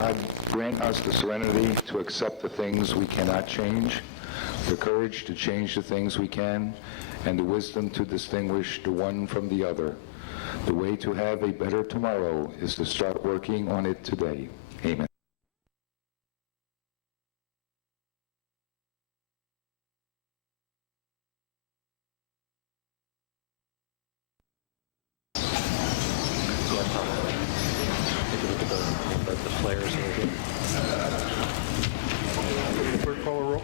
God, grant us the serenity to accept the things we cannot change, the courage to change the things we can, and the wisdom to distinguish the one from the other. The way to have a better tomorrow is to start working on it today. Amen. The flares over here. Clerk, call a roll.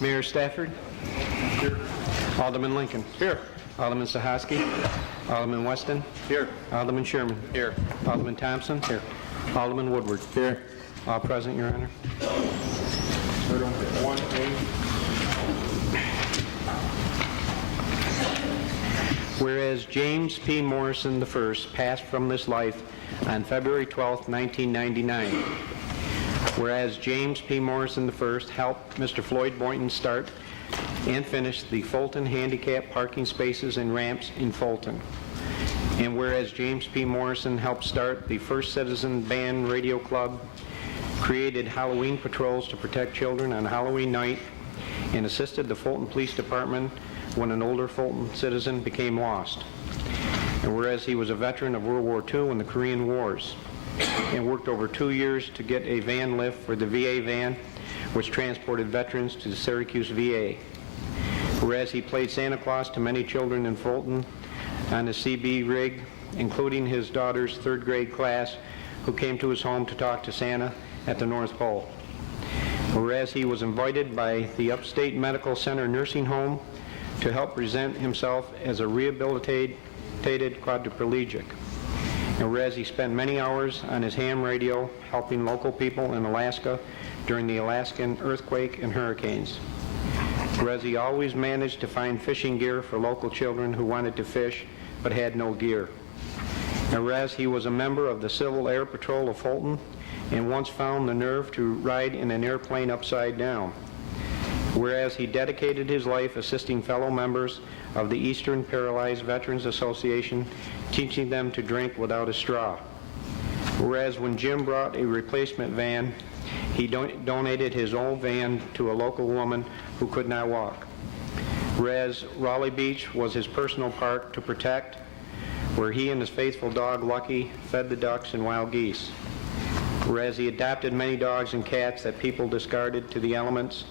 Mayor Stafford. Here. Alderman Lincoln. Here. Alderman Sahaski. Alderman Weston. Here. Alderman Sherman. Here. Alderman Thompson. Here. Alderman Woodward. Here. All present, Your Honor. Item 1A. Whereas James P. Morrison I passed from this life on February 12, 1999. Whereas James P. Morrison I helped Mr. Floyd Boynton start and finish the Fulton handicap parking spaces and ramps in Fulton. And whereas James P. Morrison helped start the First Citizen Band Radio Club, created Halloween patrols to protect children on Halloween night, and assisted the Fulton Police Department when an older Fulton citizen became lost. And whereas he was a veteran of World War II and the Korean Wars, and worked over 2 years to get a van lift for the VA van, which transported veterans to the Syracuse VA. Whereas he played Santa Claus to many children in Fulton on the CB rig, including his daughter's 3rd grade class, who came to his home to talk to Santa at the North Pole. Whereas he was invited by the Upstate Medical Center Nursing Home to help present himself as a rehabilitated quadriplegic. And whereas he spent many hours on his ham radio helping local people in Alaska during the Alaskan earthquake and hurricanes. Whereas he always managed to find fishing gear for local children who wanted to fish but had no gear. And whereas he was a member of the Civil Air Patrol of Fulton and once found the nerve to ride in an airplane upside down. Whereas he dedicated his life assisting fellow members of the Eastern Paralyzed Veterans Association, teaching them to drink without a straw. Whereas when Jim brought a replacement van, he donated his old van to a local woman who could not walk. Whereas Raleigh Beach was his personal park to protect, where he and his faithful dog Lucky fed the ducks and wild geese. Whereas he adopted many dogs and cats that people discarded to the elements,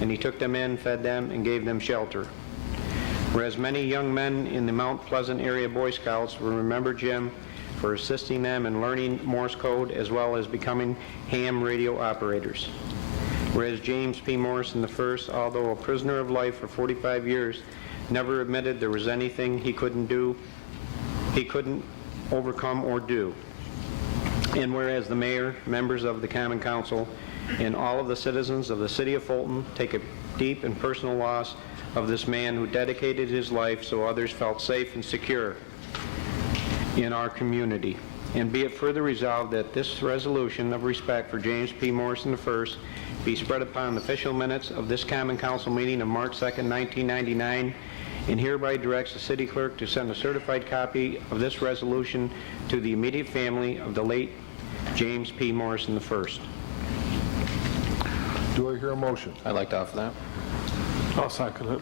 and he took them in, fed them, and gave them shelter. Whereas many young men in the Mount Pleasant area Boy Scouts will remember Jim for assisting them in learning Morse code as well as becoming ham radio operators. Whereas James P. Morrison I, although a prisoner of life for 45 years, never admitted there was anything he couldn't overcome or do. And whereas the mayor, members of the Common Council, and all of the citizens of the city of Fulton take a deep and personal loss of this man who dedicated his life so others felt safe and secure in our community. And be it further resolved that this resolution of respect for James P. Morrison I be spread upon the official minutes of this Common Council meeting of March 2nd, 1999, and hereby directs the city clerk to send a certified copy of this resolution to the immediate family of the late James P. Morrison I. Do I hear a motion? I'd like to offer that. I'll second it.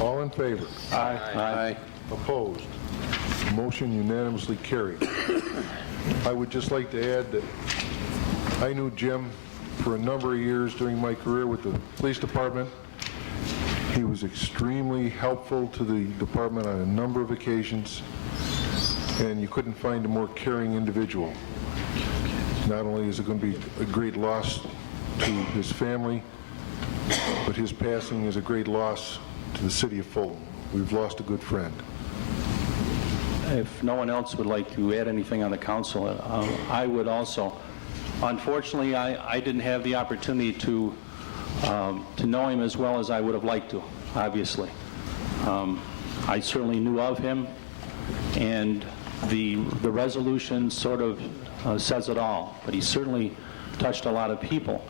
All in favor? Aye. Aye. Opposed? Motion unanimously carried. I would just like to add that I knew Jim for a number of years during my career with the police department. He was extremely helpful to the department on a number of occasions, and you couldn't find a more caring individual. Not only is it going to be a great loss to his family, but his passing is a great loss to the city of Fulton. We've lost a good friend. If no one else would like to add anything on the council, I would also. Unfortunately, I didn't have the opportunity to know him as well as I would have liked to, obviously. I certainly knew of him, and the resolution sort of says it all, but he certainly touched a lot of people.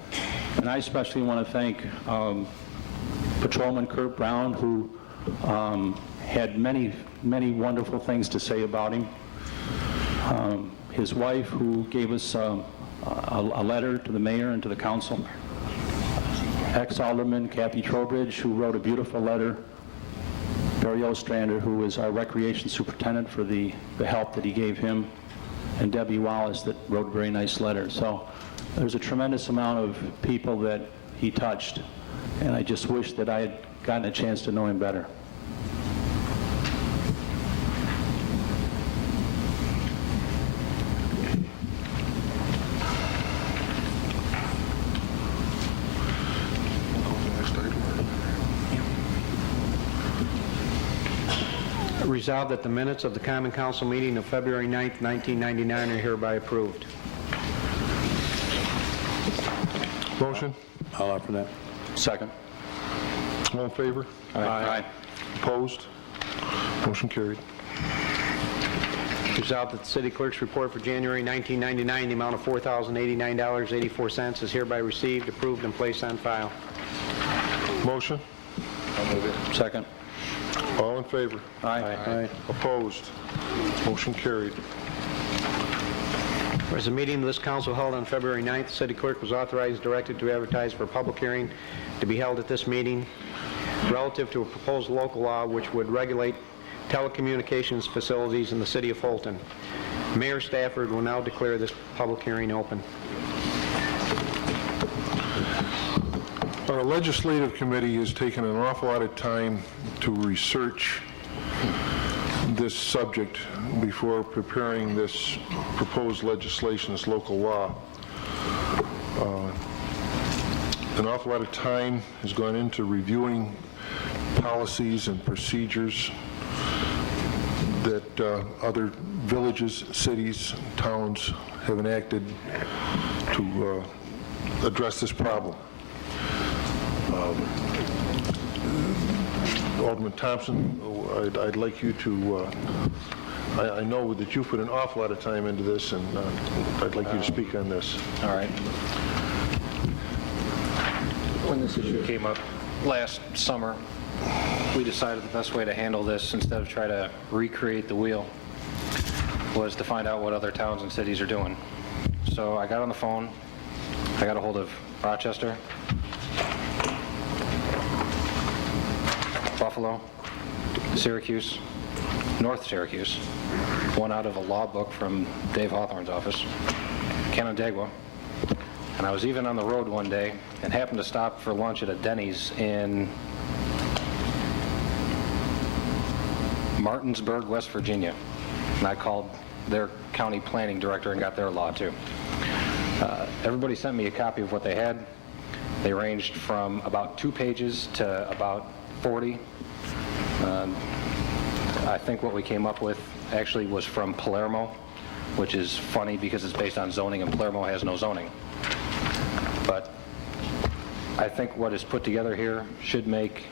And I especially want to thank Patrolman Kurt Brown, who had many wonderful things to say about him. his wife, who gave us a letter to the mayor and to the council. Ex-Alderman Kathy Trowbridge, who wrote a beautiful letter. Barry Ostrander, who is our recreation superintendent, for the help that he gave him. And Debbie Wallace, that wrote a very nice letter. So there's a tremendous amount of people that he touched, and I just wish that I had gotten a chance to know him better. Resolved that the minutes of the Common Council meeting of February 9th, 1999 are hereby approved. Motion? I'll offer that. Second. All in favor? Aye. Opposed? Motion carried. Resolved that the city clerk's report for January 1999, the amount of $4,089.84 is hereby received, approved, and placed on file. Motion? Second. All in favor? Aye. Opposed? Motion carried. Whereas a meeting of this council held on February 9th, the city clerk was authorized and directed to advertise for a public hearing to be held at this meeting relative to a proposed local law which would regulate telecommunications facilities in the city of Fulton. Mayor Stafford will now declare this public hearing open. Our legislative committee has taken an awful lot of time to research this subject before preparing this proposed legislation, this local law. An awful lot of time has gone into reviewing policies and procedures that other villages, cities, towns have enacted to address this problem. Alderman Thompson, I'd like you to, I know that you put an awful lot of time into this, and I'd like you to speak on this. All right. When this issue came up last summer, we decided the best way to handle this, instead of try to recreate the wheel, was to find out what other towns and cities are doing. So I got on the phone, I got a hold of Rochester, Buffalo, Syracuse, North Syracuse, one out of a law book from Dave Hawthorne's office, Canandaigua, and I was even on the road one day and happened to stop for lunch at a Denny's in Martinsburg, West Virginia, and I called their county planning director and got their law too. Everybody sent me a copy of what they had. They ranged from about 2 pages to about 40. I think what we came up with actually was from Palermo, which is funny because it's based on zoning and Palermo has no zoning. But I think what is put together here should make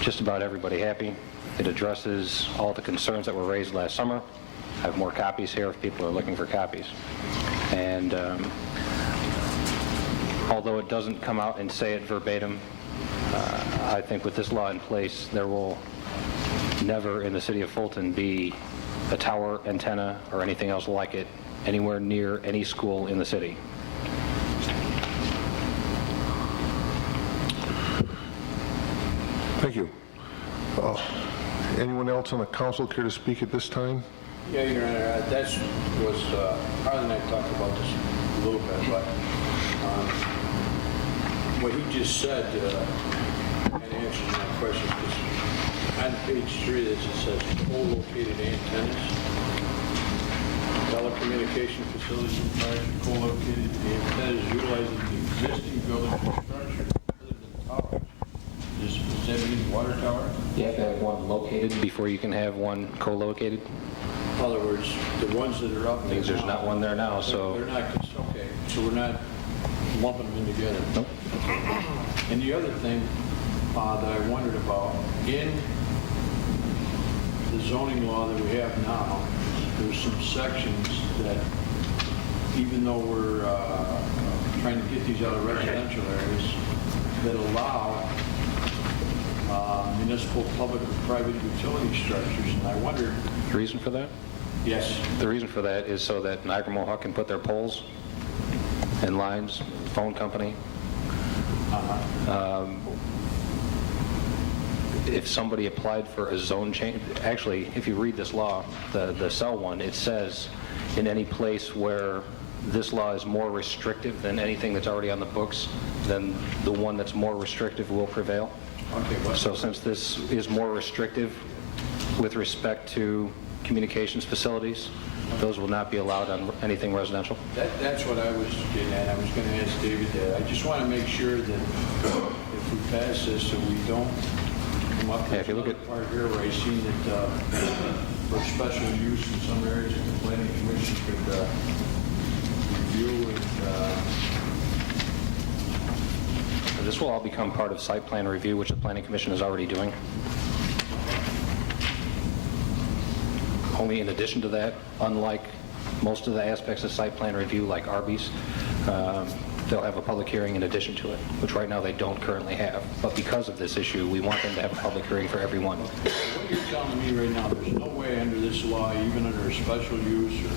just about everybody happy. It addresses all the concerns that were raised last summer. I have more copies here if people are looking for copies. And although it doesn't come out and say it verbatim, I think with this law in place, there will never in the city of Fulton be a tower, antenna, or anything else like it anywhere near any school in the city. Thank you. Anyone else on the council care to speak at this time? Yeah, Your Honor, that was, Harlan and I talked about this a little bit, but what he just said and answers my question, because on page 3 of this it says co-located antennas. Telecommunication facilities require co-located antennas utilizing the existing building structure other than towers. Does that mean water tower? You have to have one located before you can have one co-located. In other words, the ones that are up there Means there's now, not one there now, so they're not, okay, so we're not lumping them in together. Nope. And the other thing that I wondered about, in the zoning law that we have now, there's some sections that, even though we're trying to get these out of residential areas, that allow municipal, public, or private utility structures, and I wondered, reason for that? Yes. The reason for that is so that Niagara Mohawk can put their poles and lines, phone company. If somebody applied for a zone change, actually, if you read this law, the cell one, it says in any place where this law is more restrictive than anything that's already on the books, then the one that's more restrictive will prevail. Okay. So since this is more restrictive with respect to communications facilities, those will not be allowed on anything residential. That's what I was getting at. I was going to ask David that. I just want to make sure that if we pass this, so we don't come up Yeah, with if you look another at- part here where I see that for special use in some areas, the planning commission could review and This will all become part of site plan review, which the Planning Commission is already doing. Only in addition to that, unlike most of the aspects of site plan review, like Arby's, they'll have a public hearing in addition to it, which right now they don't currently have. But because of this issue, we want them to have a public hearing for everyone. what you're telling me right now, there's no way under this law, even under a special use or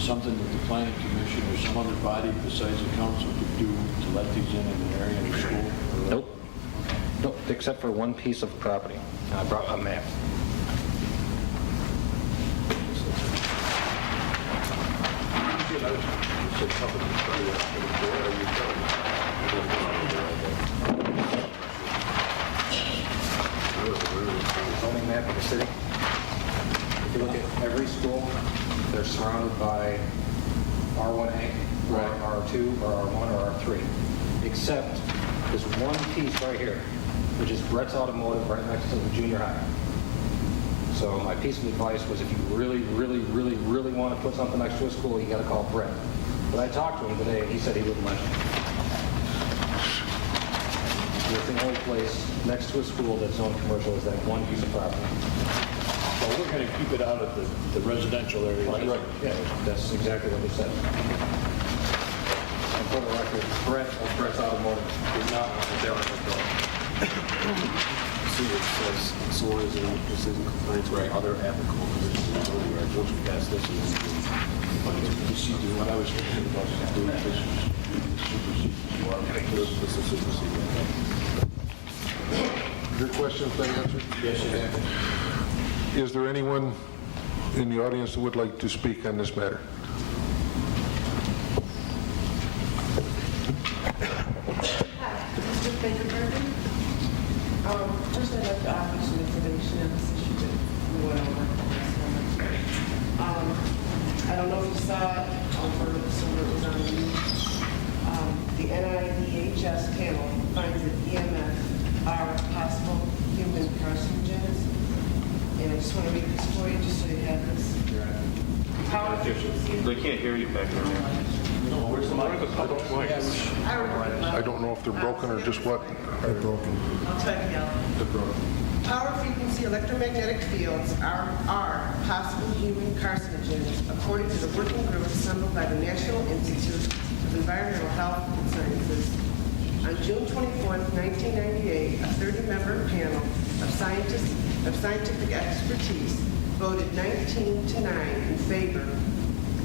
something that the planning commission or some other body besides the council could do to let these in an area in the school? Or- Nope. Nope, except for one piece of property. I brought a map. Zoning map of the city. If you look at every school, they're surrounded by R1A, or R2, or R1, or R3, except this one piece right here, which is Brett's Automotive right next to the junior high. So my piece of advice was if you really want to put something next to a school, you got to call Brett. But I talked to him today, and he said he wouldn't let me. It's the only place next to a school that's zoned commercial is that one piece of property. Well, we're going to keep it out of the residential areas. Right. Yeah, that's exactly what he said. And for the record, Brett of Brett's Automotive is not on the derelict building. See, it says, so long as this is in compliance with other applicable provisions of the zoning regs, once we pass this, You see, what I was thinking about is doing this this is superseded. Your question's been answered? Yes, it has. Is there anyone in the audience that would like to speak on this matter? Mr. Baker-Bergen. First, I'd like to offer some information on this issue that we went over last summer. I don't know if you saw it over the summer, it was on the news. The NIDHS panel finds that EMF are possible human carcinogens. And I just want to read this for you, just so you have this. Power frequency. They can't hear you back there. I don't know if they're broken or just what. They're broken. I'll try to yell. Power frequency electromagnetic fields are possible human carcinogens, according to the working group assembled by the National Institute of Environmental Health and Sciences. On June 24, 1998, a 30-member panel of scientists of scientific expertise voted 19-9 in favor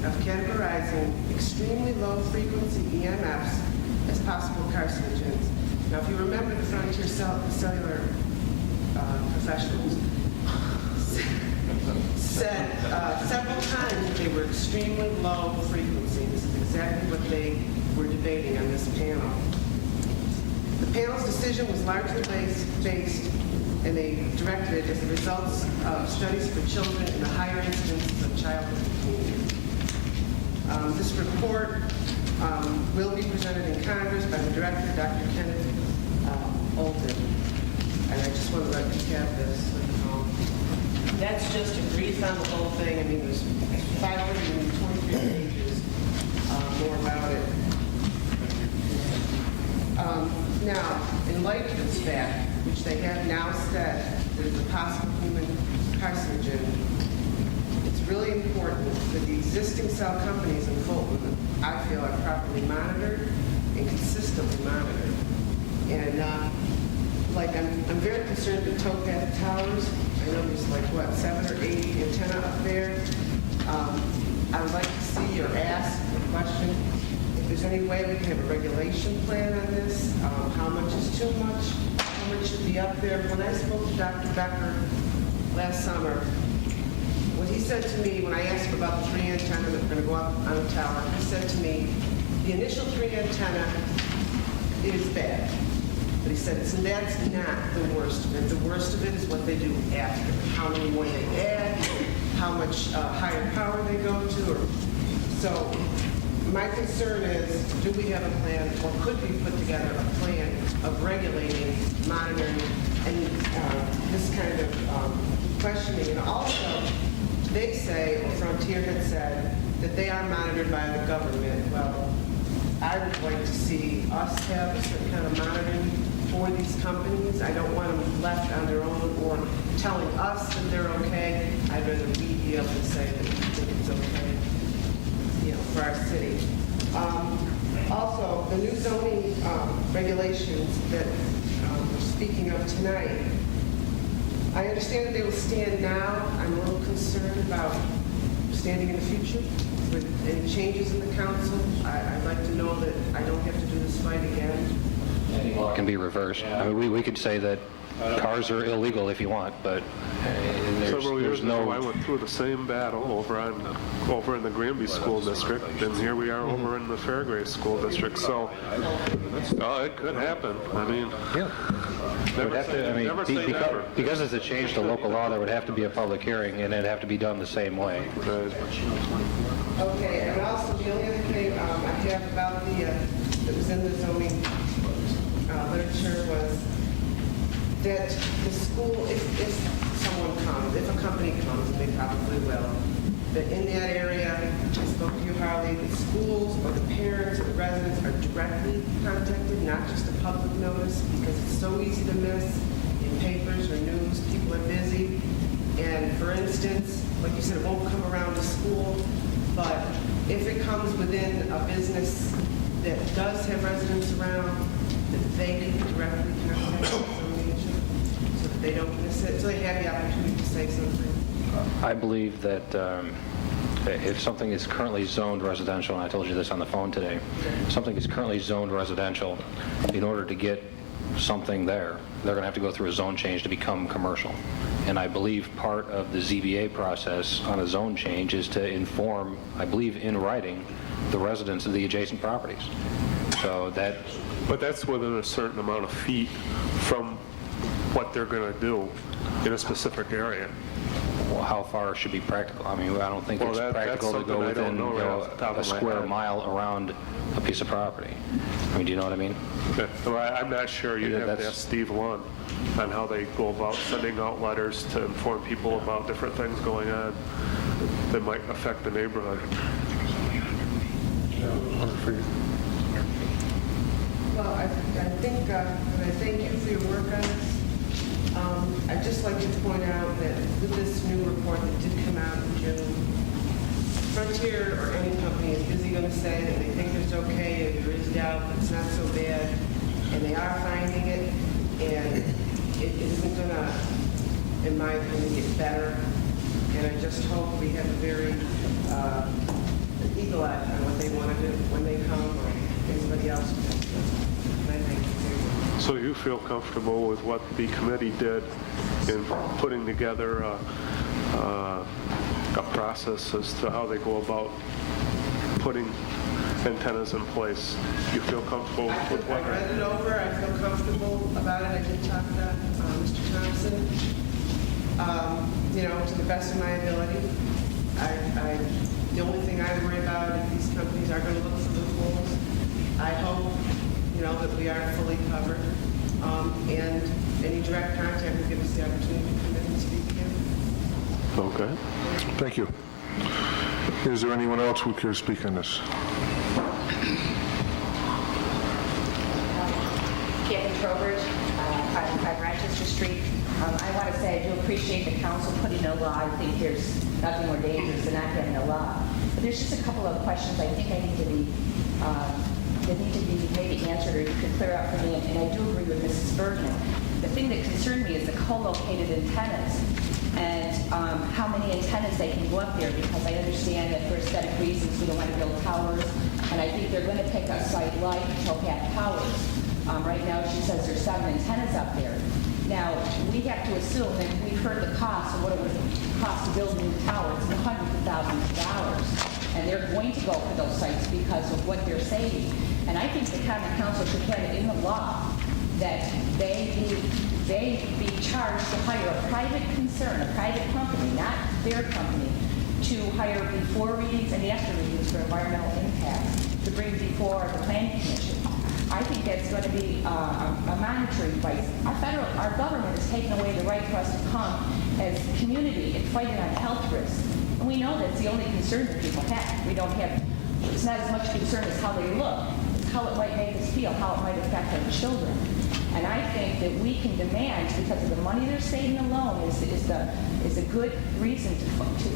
of categorizing extremely low-frequency EMFs as possible carcinogens. Now, if you remember, the Frontier Cellular professionals said several times that they were extremely low frequency. This is exactly what they were debating on this panel. The panel's decision was largely based, and they directed it as a result of studies for children in the higher incidence of childhood communities. This report will be presented in Congress by the director, Dr. Kenneth Fulton. And I just want to let you have this. That's just a brief on the whole thing. I mean, there's 523 pages more about it. Now, in light of this fact, which they have now said there's a possible human carcinogen, it's really important that the existing cell companies in Fulton, I feel, are properly monitored and consistently monitored. And I'm very concerned with Topaz Towers. I know there's 7 or 8 antenna up there. I would like to see or ask the question, if there's any way we can have a regulation plan on this, how much is too much, how much should be up there. When I spoke to Dr. Becker last summer, what he said to me when I asked him about the 3 antenna that were going to go up on the tower, he said to me, the initial 3 antenna is bad. But he said, so that's not the worst of it. The worst of it is what they do after. How many more they add, how much higher power they go to. So my concern is, do we have a plan, or could we put together a plan of regulating, monitoring, and this kind of questioning? And also, they say, or Frontier had said, that they are monitored by the government. Well, I would like to see us have a certain kind of monitoring for these companies. I don't want them left on their own or telling us that they're okay. I'd rather we be able to say that we think it's okay, for our city. Also, the new zoning regulations that we're speaking of tonight, I understand that they will stand now. I'm a little concerned about standing in the future with any changes in the council. I'd like to know that I don't have to do this fight again. Any law can be reversed. I mean, we could say that cars are illegal if you want, but Several years there's no... ago, I went through the same battle over in the Granby School District, and here we are over in the Fairgrass School District. So it could happen. I mean, Yeah. never say never. Because it's a change to local law, there would have to be a public hearing, and it'd have to be done the same way. Okay, and also the only other thing I have about that was in the zoning literature was that the school, if someone comes, if a company comes, and they probably will, that in that area, I spoke to you, Harley, the schools or the parents or the residents are directly contacted, not just a public notice, because it's so easy to miss in papers or news. People are busy. And for instance, like you said, it won't come around the school, but if it comes within a business that does have residents around, that they can directly contact the zoning agent so that they don't miss it, so they have the opportunity to say something. I believe that if something is currently zoned residential, and I told you this on the phone today, if something is currently zoned residential, in order to get something there, they're going to have to go through a zone change to become commercial. And I believe part of the ZBA process on a zone change is to inform, I believe in writing, the residents of the adjacent properties. So that... But that's within a certain amount of feet from what they're going to do in a specific area. Well, how far should be practical? I mean, I don't think Well, it's that's practical to go something I don't within know right off the top a of my square head. mile around a piece of property. I mean, do you know what I mean? Well, I'm not sure. You'd Yeah, have to that's- ask Steve Lund on how they go about sending out letters to inform people about different things going on that might affect the neighborhood. Well, I think, and I thank you for your work on this. I'd just like to point out that with this new report that did come out in June, Frontier or any company is busy going to say that they think it's okay, if there is doubt, it's not so bad, and they are finding it, and it isn't going to, in my opinion, get better. And I just hope we have a very eagle eye on what they want to do when they come or anybody else who does this. And I thank you very much. So you feel comfortable with what the committee did in putting together a process as to how they go about putting antennas in place? You feel comfortable with what? I read it over. I feel comfortable about it. I did talk to Mr. Thompson. To the best of my ability. The only thing I worry about is these companies are going to look for loopholes. I hope, that we are fully covered. And any direct contact will give us the opportunity to come in and speak again. Okay. Thank you. Is there anyone else who cares to speak on this? Kathy Trowbridge, 5 Rochester Street. I want to say I do appreciate the council putting a law. I think there's nothing more dangerous than not having a law. But there's just a couple of questions I think need to be maybe answered, or you could clear up for me. And I do agree with Mrs. Bergman. The thing that concerned me is the co-located antennas. and how many antennas they can go up there, because I understand that for aesthetic reasons we don't want to build towers, and I think they're going to pick a site like Towpath Towers. Right now she says there's 7 antennas up there. Now, we have to assume that we've heard the cost of what it would cost to build a new tower. It's in the hundreds of thousands of dollars. And they're going to go for those sites because of what they're saving. And I think the common council should have it in the law that they be charged to hire a private concern, a private company, not their company, to hire before readings and after readings for environmental impact to bring before the planning commission. I think that's going to be a monitoring device. Our government has taken away the right for us to come as a community and fight on health risks. And we know that's the only concern that people have. We don't have, it's not as much concern as how they look. It's how it might make us feel, how it might affect our children. And I think that we can demand, because of the money they're saving alone is a good reason to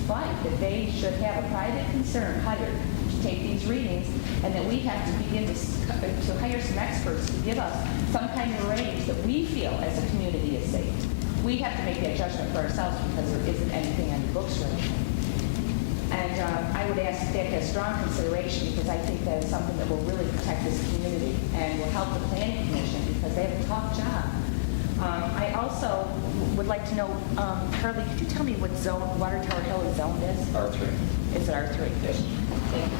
fight, that they should have a private concern hired to take these readings, and that we have to begin to hire some experts to give us some kind of range that we feel as a community is safe. We have to make that judgment for ourselves because there isn't anything on the books right now. And I would ask that has strong consideration, because I think that is something that will really protect this community and will help the planning commission because they have a tough job. I also would like to know, Carly, could you tell me what zone Water Tower Hill is zoned as? R3. Is it R3? Yes. Thank you.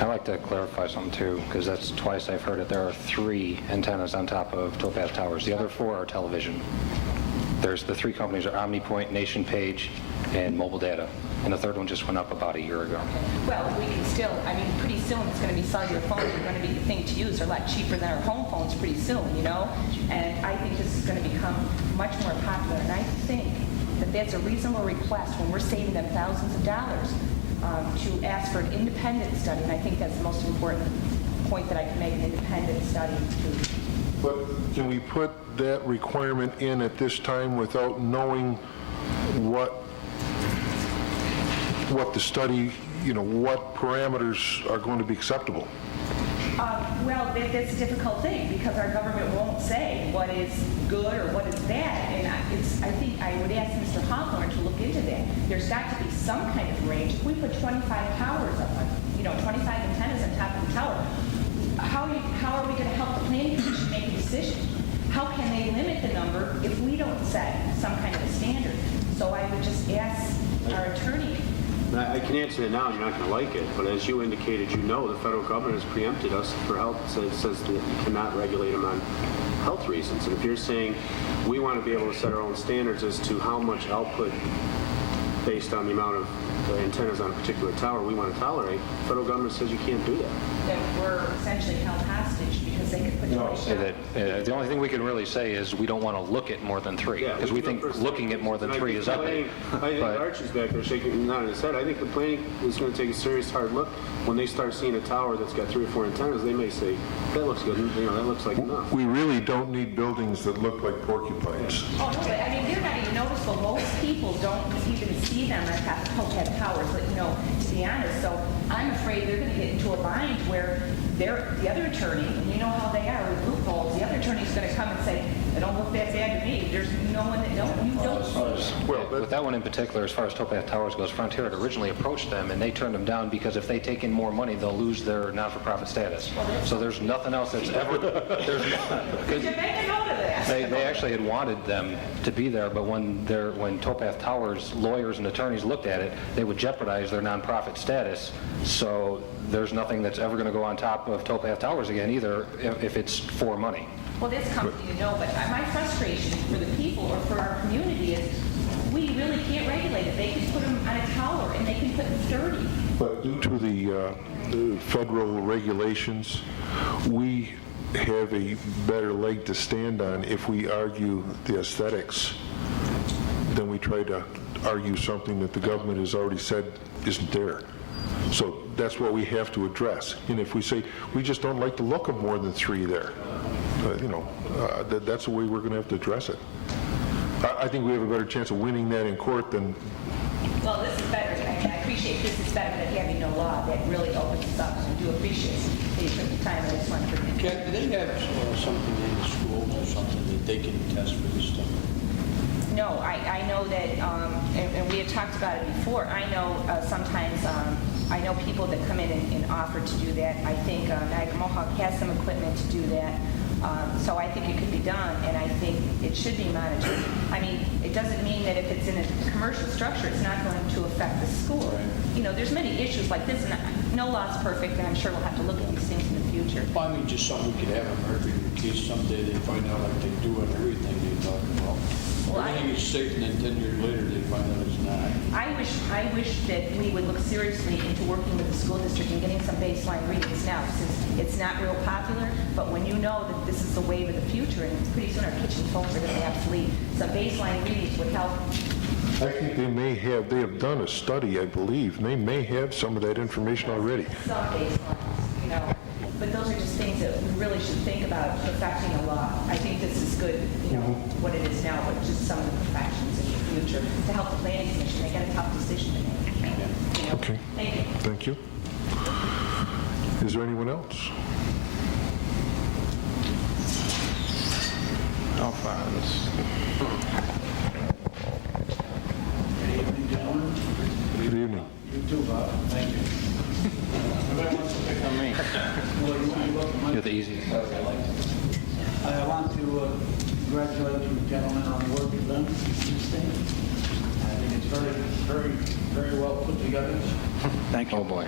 I'd like to clarify something too, because that's twice I've heard it. There are 3 antennas on top of Towpath Towers. The other 4 are television. There's the 3 companies are OmniPoint, Nation Page, and Mobile Data. And the 3rd one just went up about a year ago. Well, we can still, I mean, pretty soon it's going to be cellular phones are going to be the thing to use. They're a lot cheaper than our home phones pretty soon, you know? And I think this is going to become much more popular. And I think that that's a reasonable request when we're saving them thousands of dollars to ask for an independent study. And I think that's the most important point that I can make, an independent study. But can we put that requirement in at this time without knowing what the study, what parameters are going to be acceptable? Well, that's a difficult thing because our government won't say what is good or what is bad. And I think I would ask Mr. Hawthorne to look into that. There's got to be some kind of range. If we put 25 towers up, 25 antennas on top of the tower, how are we going to help the planning commission make a decision? How can they limit the number if we don't set some kind of a standard? So I would just ask our attorney. I can answer that now, and you're not going to like it, but as you indicated, the federal government has preempted us for health, says that you cannot regulate them on health reasons. And if you're saying we want to be able to set our own standards as to how much output based on the amount of antennas on a particular tower we want to tolerate, the federal government says you can't do that. That we're essentially held hostage because they could put Say that the only thing we can really say is we don't want to look at more than 3, because we think looking at more than 3 is up. I think Archie's back there shaking nodding his head. I think the planning is going to take a serious hard look when they start seeing a tower that's got 3 or 4 antennas. They may say that looks good. That looks like enough. We really don't need buildings that look like porcupines. Oh, no, I mean, they're not even noticeable. Most people don't even see them on top of Towpath Towers, but, to be honest. So I'm afraid they're going to get into a bind where the other attorney, and you know how they are with loopholes, the other attorney's going to come and say, it don't look that bad to me. There's no one that you don't. With that one in particular, as far as Towpath Towers goes, Frontier had originally approached them, and they turned them down because if they take in more money, they'll lose their non-for-profit status. So there's nothing else that's ever... Did you make a note of that? They actually had wanted them to be there, but when Towpath Towers lawyers and attorneys looked at it, they would jeopardize their nonprofit status. So there's nothing that's ever going to go on top of Towpath Towers again either if it's for money. Well, this comes to but my frustration for the people or for our community is we really can't regulate it. They can put them on a tower and they can put 30. But due to the federal regulations, we have a better leg to stand on if we argue the aesthetics than we try to argue something that the government has already said isn't there. So that's what we have to address. And if we say, we just don't like the look of more than 3 there, that's the way we're going to have to address it. I think we have a better chance of winning that in court than... Well, this is better. I appreciate this is better than having no law that really opens us up. I do appreciate that you took the time. I just want to forget. Jack, do they have something in the schools or something that they can test for this stuff? No, I know that, and we had talked about it before, I know sometimes, I know people that come in and offer to do that. I think Niagara Mohawk has some equipment to do that. So I think it could be done, and I think it should be monitored. I mean, it doesn't mean that if it's in a commercial structure, it's not going to affect the school. You know, there's many issues like this, and no law's perfect, and I'm sure we'll have to look at these things in the future. Well, I mean, just something we could have on record in case someday they find out like they do on everything they talk about. Well, Everything is safe, and then 10 years later they find out it's not. I wish that we would look seriously into working with the school district and getting some baseline readings now, since it's not real popular, but when you know that this is the wave of the future, and pretty soon our kitchen phones are going to be obsolete, some baseline readings would help. I think they have done a study, I believe, and they may have some of that information already. Some baselines, you know, but those are just things that we really should think about perfecting a law. I think this is good, you know, what it is now, but just some of the perfections in the future to help the planning commission. They got a tough decision to make. You know? Okay. Thank you. Thank you. Is there anyone else? I'll file this. Good evening, gentlemen. Good evening. You too, Bob. Thank you. Everybody wants to pick on me. Well, you want to look at my... You're the easiest. I want to congratulate you gentlemen on the work you've done in this thing. I think it's very, very, very well put together. Thank you. Oh, boy.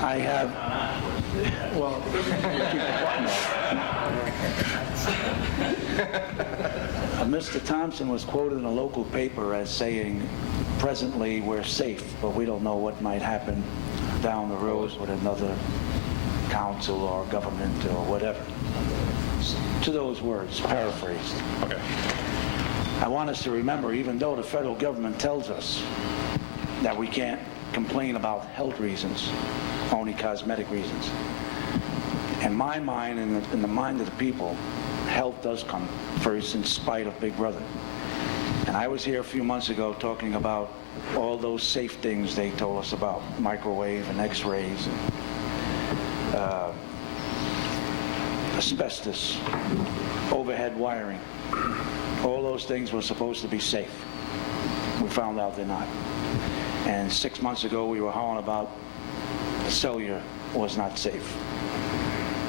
I have, well, Mr. Thompson was quoted in a local paper as saying, presently we're safe, but we don't know what might happen down the road with another council or government or whatever. To those words, paraphrased. Okay. I want us to remember, even though the federal government tells us that we can't complain about health reasons, only cosmetic reasons, in my mind and in the mind of the people, health does come first in spite of Big Brother. And I was here a few months ago talking about all those safe things they told us about, microwave and x-rays and asbestos, overhead wiring. All those things were supposed to be safe. We found out they're not. And 6 months ago, we were howling about cellular was not safe.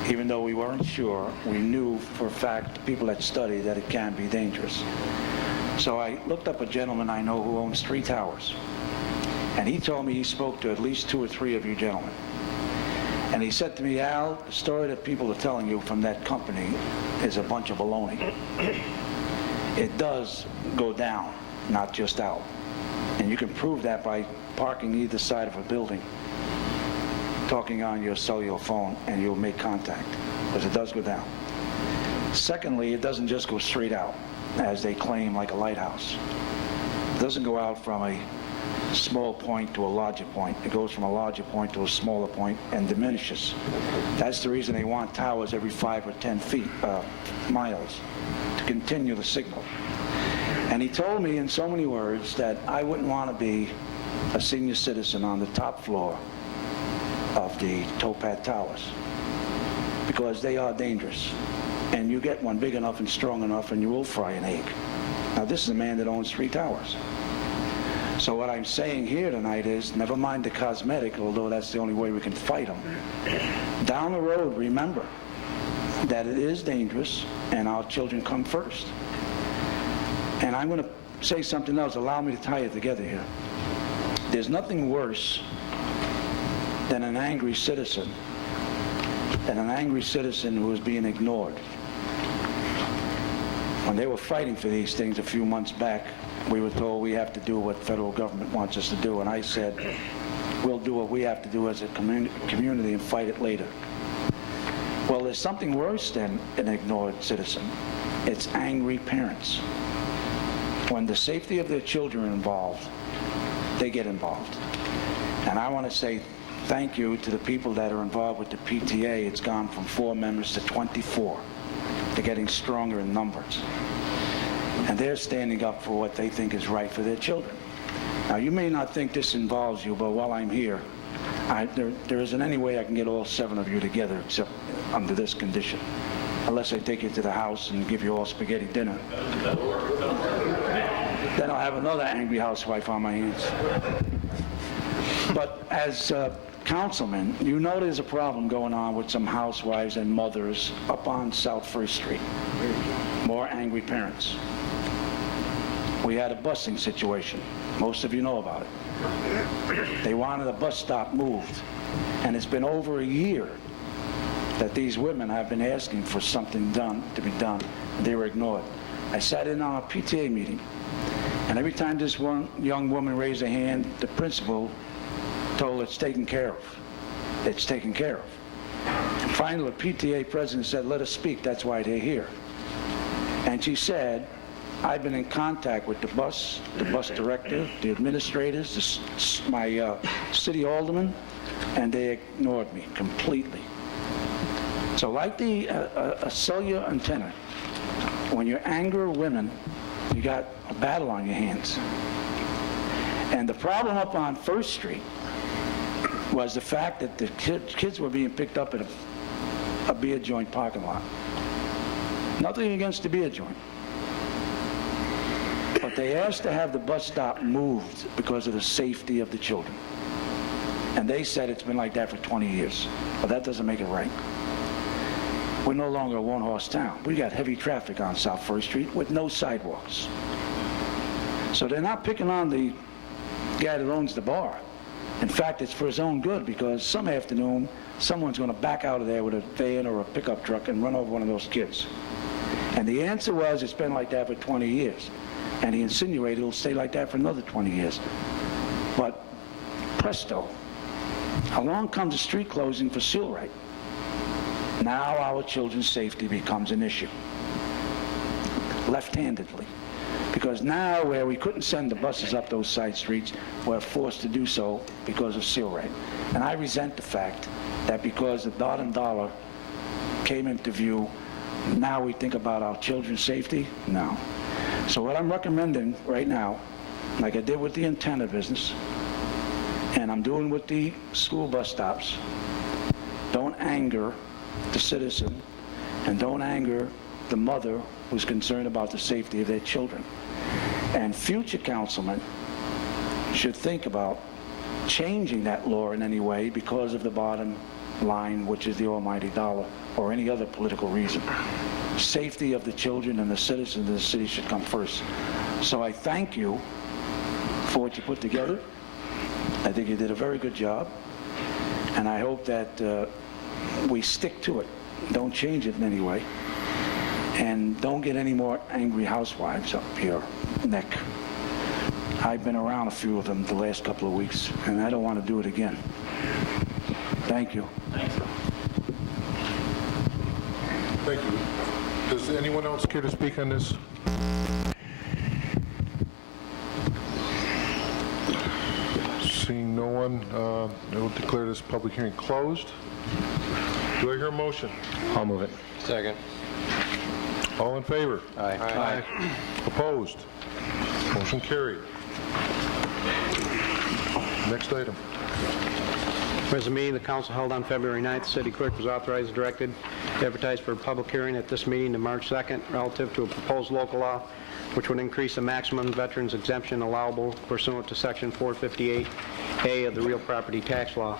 Even though we weren't sure, we knew for a fact, people that study, that it can be dangerous. So I looked up a gentleman I know who owns 3 towers. And he told me he spoke to at least 2 or 3 of you gentlemen. And he said to me, Al, the story that people are telling you from that company is a bunch of baloney. It does go down, not just out. And you can prove that by parking either side of a building, talking on your cellular phone, and you'll make contact, because it does go down. Secondly, it doesn't just go straight out, as they claim, like a lighthouse. It doesn't go out from a small point to a larger point. It goes from a larger point to a smaller point and diminishes. That's the reason they want towers every 5 or 10 miles, to continue the signal. And he told me in so many words that I wouldn't want to be a senior citizen on the top floor of the Topaz Towers, because they are dangerous. And you get one big enough and strong enough and you will fry an egg. Now this is a man that owns 3 towers. So what I'm saying here tonight is, never mind the cosmetic, although that's the only way we can fight them. Down the road, remember that it is dangerous and our children come first. And I'm going to say something else. Allow me to tie it together here. There's nothing worse than an angry citizen who is being ignored. When they were fighting for these things a few months back, we were told we have to do what federal government wants us to do. And I said, we'll do what we have to do as a community and fight it later. Well, there's something worse than an ignored citizen. It's angry parents. When the safety of their children are involved, they get involved. And I want to say thank you to the people that are involved with the PTA. It's gone from 4 members to 24. They're getting stronger in numbers. And they're standing up for what they think is right for their children. Now, you may not think this involves you, but while I'm here, there isn't any way I can get all 7 of you together except under this condition. unless I take you to the house and give you all spaghetti dinner. Then I'll have another angry housewife on my hands. But as councilman, you know there's a problem going on with some housewives and mothers up on South First Street. More angry parents. We had a busing situation. Most of you know about it. They wanted a bus stop moved, and it's been over a year that these women have been asking for something done, to be done, and they were ignored. I sat in on a PTA meeting, and every time this one young woman raised her hand, the principal told her it's taken care of. It's taken care of. And finally, the PTA president said, let us speak, that's why they're here. And she said, I've been in contact with the bus director, the administrators, my city alderman, and they ignored me completely. So like a cellular antenna, when you anger women, you got a battle on your hands. And the problem up on First Street was the fact that the kids were being picked up at a beer joint parking lot. Nothing against the beer joint. But they asked to have the bus stop moved because of the safety of the children. And they said it's been like that for 20 years. But that doesn't make it right. We're no longer a one-horse town. We got heavy traffic on South First Street with no sidewalks. So they're not picking on the guy that owns the bar. In fact, it's for his own good, because some afternoon, someone's going to back out of there with a van or a pickup truck and run over one of those kids. And the answer was, it's been like that for 20 years. And he insinuated it'll stay like that for another 20 years. But presto, along comes a street closing for Sealright. Now our children's safety becomes an issue, left-handedly. Because now, where we couldn't send the buses up those side streets, we're forced to do so because of Sealright. And I resent the fact that because the bottom dollar came into view, now we think about our children's safety? No. So what I'm recommending right now, like I did with the antenna business, and I'm doing with the school bus stops, don't anger the citizen, and don't anger the mother who's concerned about the safety of their children. And future councilmen should think about changing that law in any way because of the bottom line, which is the almighty dollar, or any other political reason. Safety of the children and the citizens of the city should come first. So I thank you for what you put together. I think you did a very good job, and I hope that we stick to it. Don't change it in any way. And don't get any more angry housewives up your neck. I've been around a few of them the last couple of weeks, and I don't want to do it again. Thank you. Thank you. Does anyone else care to speak on this? Seeing no one, I will declare this public hearing closed. Do I hear a motion? I'll move it. Second. All in favor? Aye. Aye. Opposed? Motion carried. Next item. Whereas the meeting the council held on February 9th, the city clerk was authorized and directed to advertise for a public hearing at this meeting to March 2nd relative to a proposed local law which would increase the maximum veterans exemption allowable pursuant to Section 458A of the real property tax law.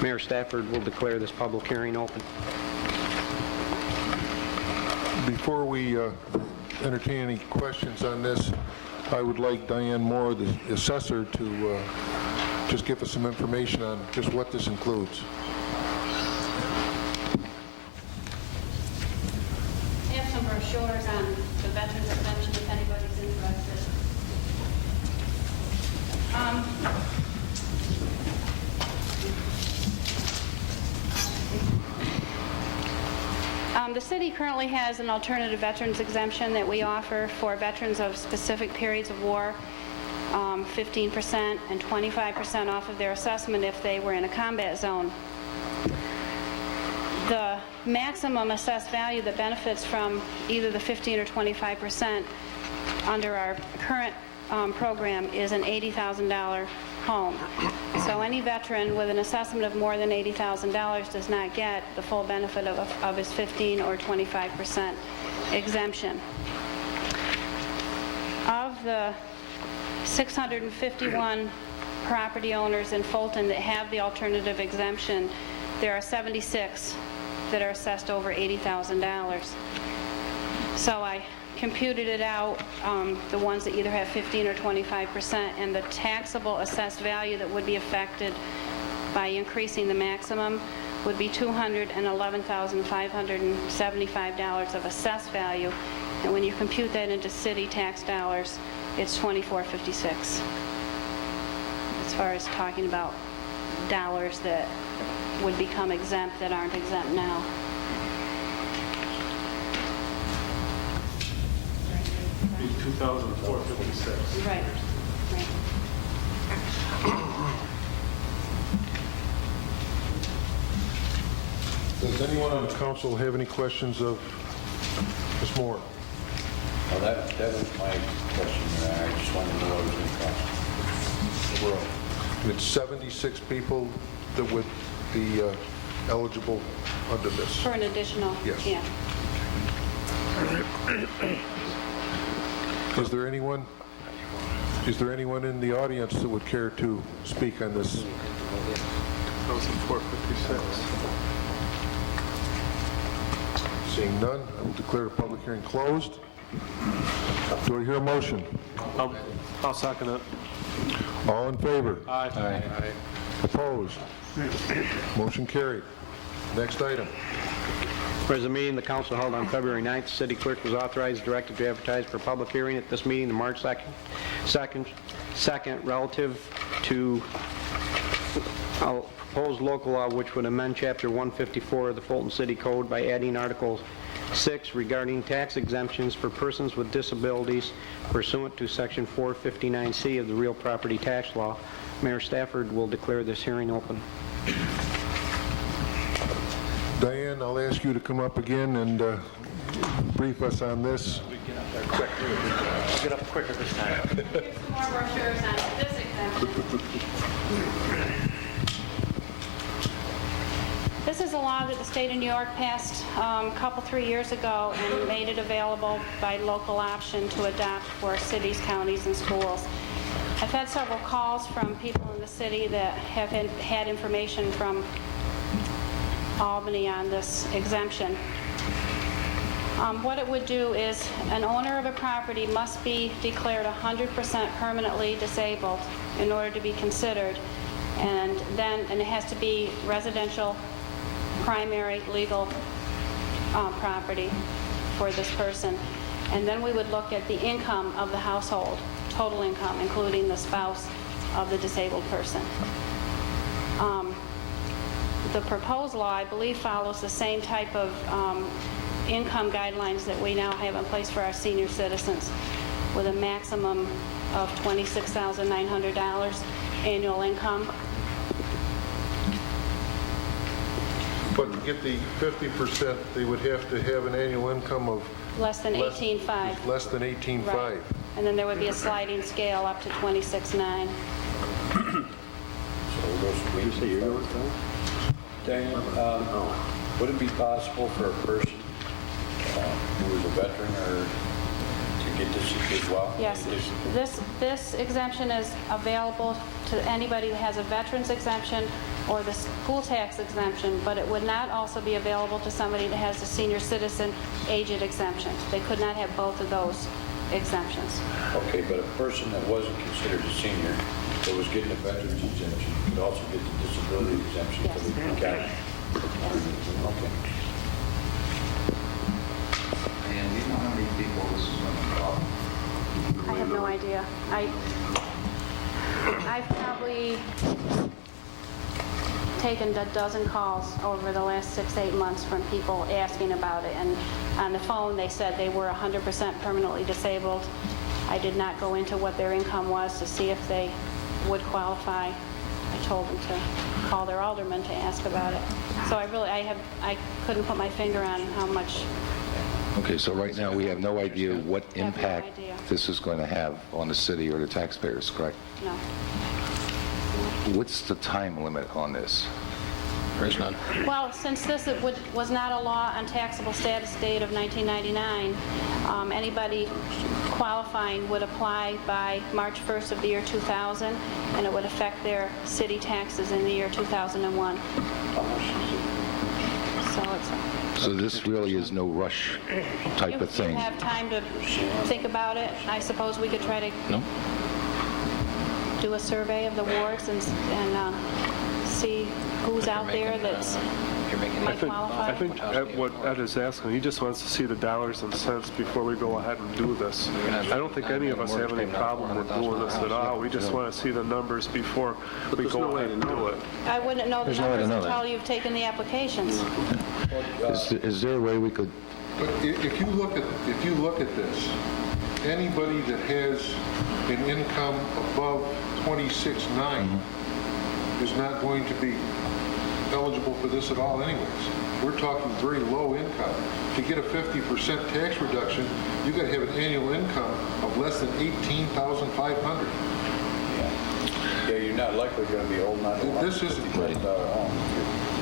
Mayor Stafford will declare this public hearing open. Before we entertain any questions on this, I would like Diane Moore, the assessor, to just give us some information on just what this includes. I have some brochures on the veterans exemption if anybody's interested. The city currently has an alternative veterans exemption that we offer for veterans of specific periods of war, 15% and 25% off of their assessment if they were in a combat zone. The maximum assessed value that benefits from either the 15 or 25% under our current program is an $80,000 home. So any veteran with an assessment of more than $80,000 does not get the full benefit of his 15 or 25% exemption. Of the 651 property owners in Fulton that have the alternative exemption, there are 76 that are assessed over $80,000. So I computed it out, the ones that either have 15 or 25%, and the taxable assessed value that would be affected by increasing the maximum would be $211,575 of assessed value. And when you compute that into city tax dollars, it's $24.56. As far as talking about dollars that would become exempt that aren't exempt now. Be 2,456. Right. Does anyone on the council have any questions of Ms. Moore? Well, that was my question. I just wanted to know what it was going to cost. It's 76 people that would be eligible under this. For an additional, Yes. yeah. Is there anyone in the audience that would care to speak on this? 2,456. Seeing none, I will declare the public hearing closed. Do I hear a motion? I'll second it. All in favor? Aye. Opposed? Motion carried. Next item. Whereas the meeting the council held on February 9th, the city clerk was authorized and directed to advertise for public hearing at this meeting on March 2nd, relative to a proposed local law which would amend Chapter 154 of the Fulton City Code by adding Article 6 regarding tax exemptions for persons with disabilities pursuant to Section 459C of the Real Property Tax Law. Mayor Stafford will declare this hearing open. Diane, I'll ask you to come up again and brief us on this. Get up quicker this time. Here's some more brochures on this exemption. This is a law that the state of New York passed a 3 years ago and made it available by local option to adopt for cities, counties, and schools. I've had several calls from people in the city that have had information from Albany on this exemption. What it would do is an owner of a property must be declared 100% permanently disabled in order to be considered, and it has to be residential, primary, legal property for this person. And then we would look at the income of the household, total income, including the spouse of the disabled person. The proposed law, I believe, follows the same type of income guidelines that we now have in place for our senior citizens, with a maximum of $26,900 annual income. But to get the 50%, they would have to have an annual income of Less than 18.5. less than 18.5. Right. And then there would be a sliding scale up to 26.9. Diane, would it be possible for a person who is a veteran or to get this as well? Yes, this exemption is available to anybody who has a veteran's exemption or the school tax exemption, but it would not also be available to somebody that has a senior citizen aged exemption. They could not have both of those exemptions. Okay, but a person that wasn't considered a senior, that was getting a veteran's exemption, could also get the disability exemption for the county. Okay. And do you know how many people this is going to involve? I have no idea. I've probably taken a dozen calls over the last 6-8 months from people asking about it, and on the phone they said they were 100% permanently disabled. I did not go into what their income was to see if they would qualify. I told them to call their alderman to ask about it. So I couldn't put my finger on how much. Okay, so right now we have no idea what I have no impact idea. this is going to have on the city or the taxpayers, correct? No. What's the time limit on this? There is none. Well, since this was not a law on taxable status date of 1999, anybody qualifying would apply by March 1st of the year 2000, and it would affect their city taxes in the year 2001. So it's... So this really is no rush type of thing? You have time to think about it. I suppose we could try to do a survey of the wards and see who's out there that's might qualify. I think what Ed is asking, he just wants to see the dollars and cents before we go ahead and do this. I don't think any of us have any problem with doing this at all. We just want to see the numbers before we go ahead and do it. I wouldn't know the numbers until you've taken the applications. Is there a way we could... But if you look at this, anybody that has an income above 26.9 is not going to be eligible for this at all anyways. We're talking very low income. To get a 50% tax reduction, you got to have an annual income of less than $18,500. Yeah, you're not likely going to be old enough to own This isn't $50,000 home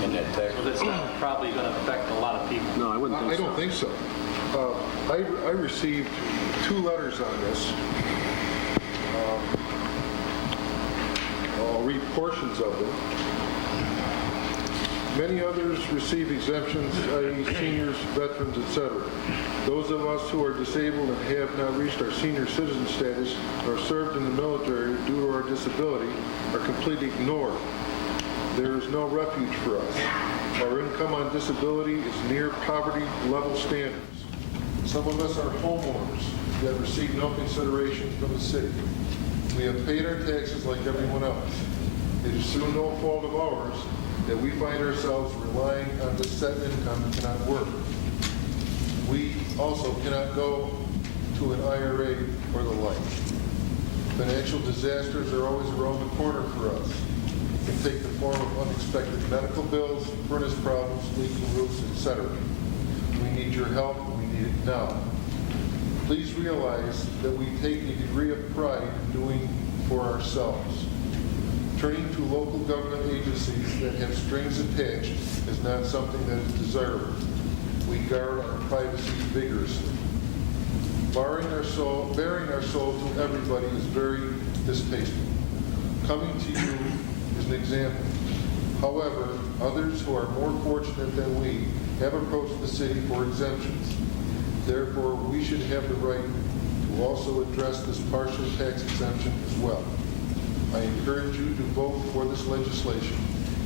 in that tax. Well, that's not probably going to affect a lot of people. No, I wouldn't think I so. don't think so. I received 2 letters on this. I'll read portions of them. Many others receive exemptions, i.e. seniors, veterans, etc. Those of us who are disabled and have not reached our senior citizen status or served in the military due to our disability are completely ignored. There is no refuge for us. Our income on disability is near poverty level standards. Some of us are homeowners that receive no consideration from the city. We have paid our taxes like everyone else. It is through no fault of ours that we find ourselves relying on this set income and cannot work. We also cannot go to an IRA or the like. Financial disasters are always around the corner for us. It can take the form of unexpected medical bills, furnace problems, leaking roofs, etc. We need your help, and we need it now. Please realize that we take a degree of pride in doing for ourselves. Turning to local government agencies that have strings attached is not something that is desirable. We guard our privacy vigorously. Bearing our soul to everybody is very distasteful. Coming to you is an example. However, others who are more fortunate than we have approached the city for exemptions. Therefore, we should have the right to also address this partial tax exemption as well. I encourage you to vote for this legislation.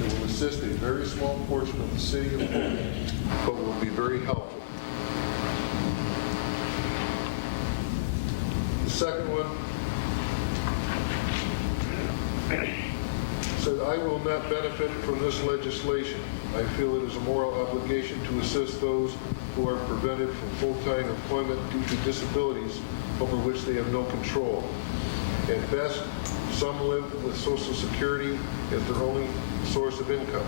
It will assist a very small portion of the city of Fulton, but will be very helpful. The second one said, I will not benefit from this legislation. I feel it is a moral obligation to assist those who are prevented from full-time employment due to disabilities over which they have no control. At best, some live with Social Security as their only source of income.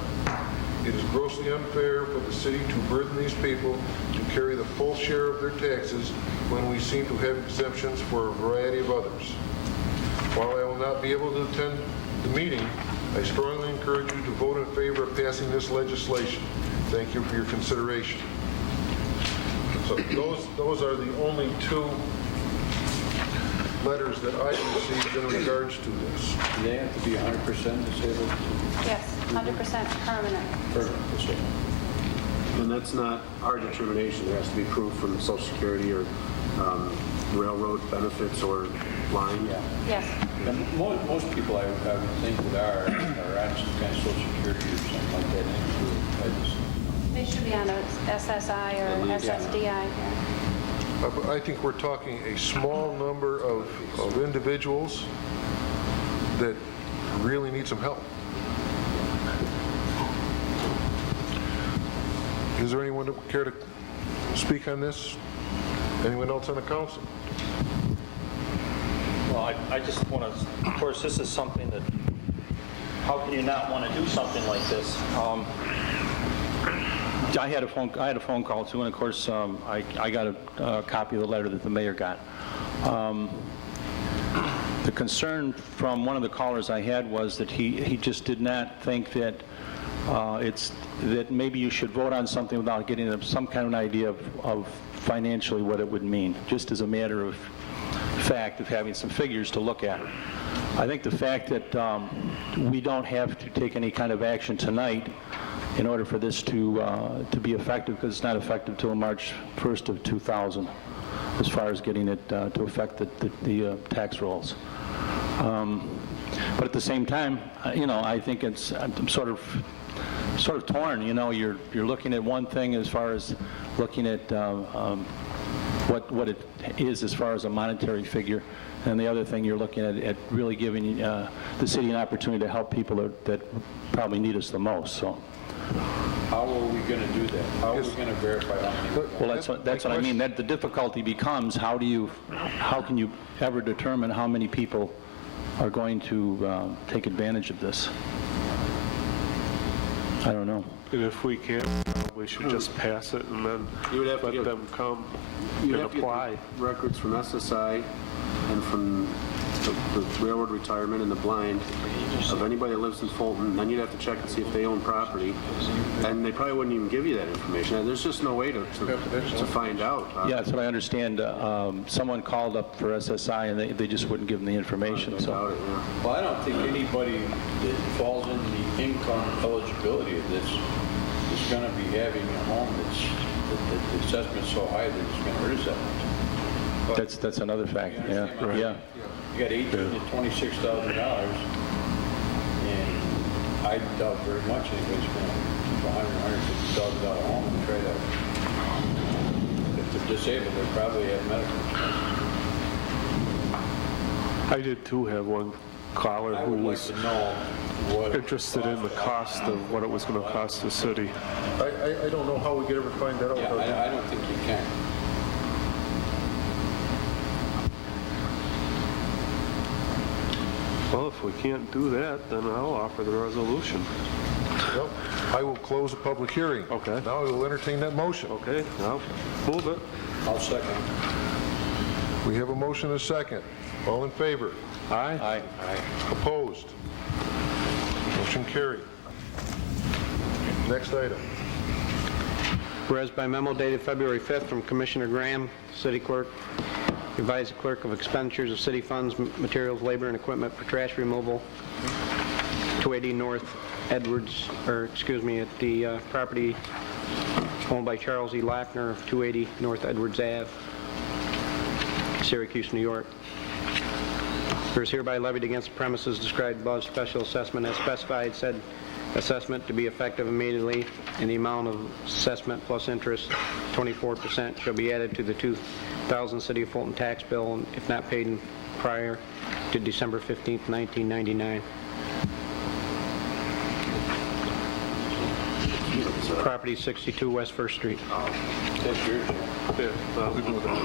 It is grossly unfair for the city to burden these people to carry the full share of their taxes when we seem to have exemptions for a variety of others. While I will not be able to attend the meeting, I strongly encourage you to vote in favor of passing this legislation. Thank you for your consideration. So those are the only 2 letters that I received in regards to this. Do they have to be 100% disabled? Yes, 100% permanent. Perfect, disabled. And that's not our determination. There has to be proof from Social Security or railroad benefits or line. Yeah. Yes. And most people, I would think, that are on some kind of Social Security or something like that. They should be on a SSI or SSDI. Yeah. I think we're talking a small number of individuals that really need some help. Is there anyone that would care to speak on this? Anyone else on the council? Well, I just want to, of course, this is something that, how can you not want to do something like this? I had a phone call too, and of course, I got a copy of the letter that the mayor got. The concern from one of the callers I had was that he just did not think that that maybe you should vote on something without getting some kind of an idea of financially what it would mean, just as a matter of fact of having some figures to look at. I think the fact that we don't have to take any kind of action tonight in order for this to be effective, because it's not effective till March 1st of 2000, as far as getting it to affect the tax rolls. But at the same time, I think I'm sort of torn. You're looking at one thing as far as looking at what it is as far as a monetary figure, and the other thing you're looking at really giving the city an opportunity to help people that probably need us the most. So. How are we going to do that? How are we going to verify how many? Well, that's what I mean. That the difficulty becomes how can you ever determine how many people are going to take advantage of this? I don't know. And if we can't, we should just pass it and then let them come and apply. Get the records from SSI and from the railroad retirement and the blind of anybody that lives in Fulton. Then you'd have to check and see if they own property, and they probably wouldn't even give you that information. There's just no way to find out. Yeah, that's what I understand. Someone called up for SSI and they just wouldn't give them the information. So. Well, I don't think anybody that falls into the income eligibility of this is going to be having a home the assessment's so high that it's going to hurt us that much. That's another fact. Yeah, right. Yeah. You got $18,000 to $26,000, and I doubt very much anybody's going to keep a $150,000 home and trade out. If they're disabled, they probably have medical insurance. I did too have one caller who was interested in the cost of what it was going to cost the city. I don't know how we could ever find that out. Yeah, I don't think you can. Well, if we can't do that, then I'll offer the resolution. Well, I will close the public hearing. Okay. Now I will entertain that motion. Okay, I'll move it. I'll second. We have a motion and a second. All in favor? Aye. Aye. Opposed? Motion carried. Next item. Whereas by memo dated February 5th from Commissioner Graham, City Clerk, advise the Clerk of expenditures of city funds, materials, labor, and equipment for trash removal, 280 North Edwards, at the property owned by Charles E. Lackner of 280 North Edwards Ave, Syracuse, New York. There is hereby levied against the premises described above special assessment as specified. Said assessment to be effective immediately, and the amount of assessment plus interest, 24%, shall be added to the 2000 City of Fulton tax bill if not paid prior to December 15th, 1999. Property 62 West First Street. That's yours. Yeah, well, we do that.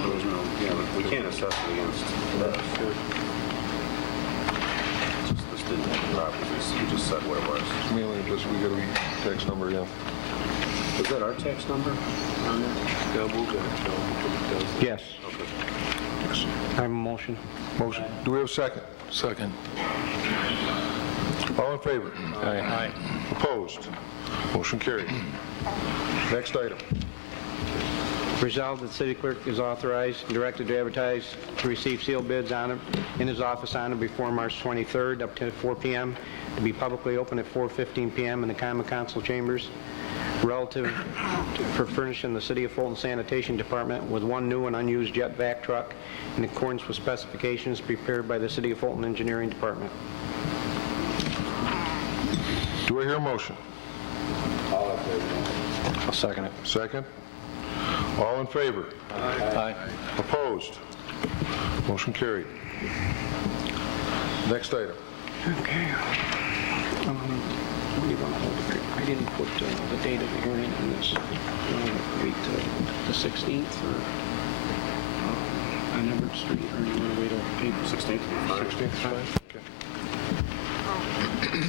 Yeah, we can't assess it against this didn't have the properties. You just said what it was. Mainly just we got a tax number, yeah. Is that our tax number on there? Yeah, move it. Yes. I have a motion. Motion. Do we have a second? Second. All in favor? Aye. Opposed? Motion carried. Next item. Resolved that the city clerk is authorized and directed to advertise to receive sealed bids on it in his office on or before March 23rd up to 4 p.m. to be publicly open at 4:15 p.m. in the common council chambers relative for furnishing the City of Fulton Sanitation Department with one new and unused jet vac truck in accordance with specifications prepared by the City of Fulton Engineering Department. Do I hear a motion? I'll second it. Second. All in favor? Aye. Opposed? Motion carried. Next item. Okay. What do you want to hold the hearing? I didn't put the date of the hearing on this. Wait till the 16th or on Everett Street, or do you want to wait till April 16th? 16th, fine. Okay.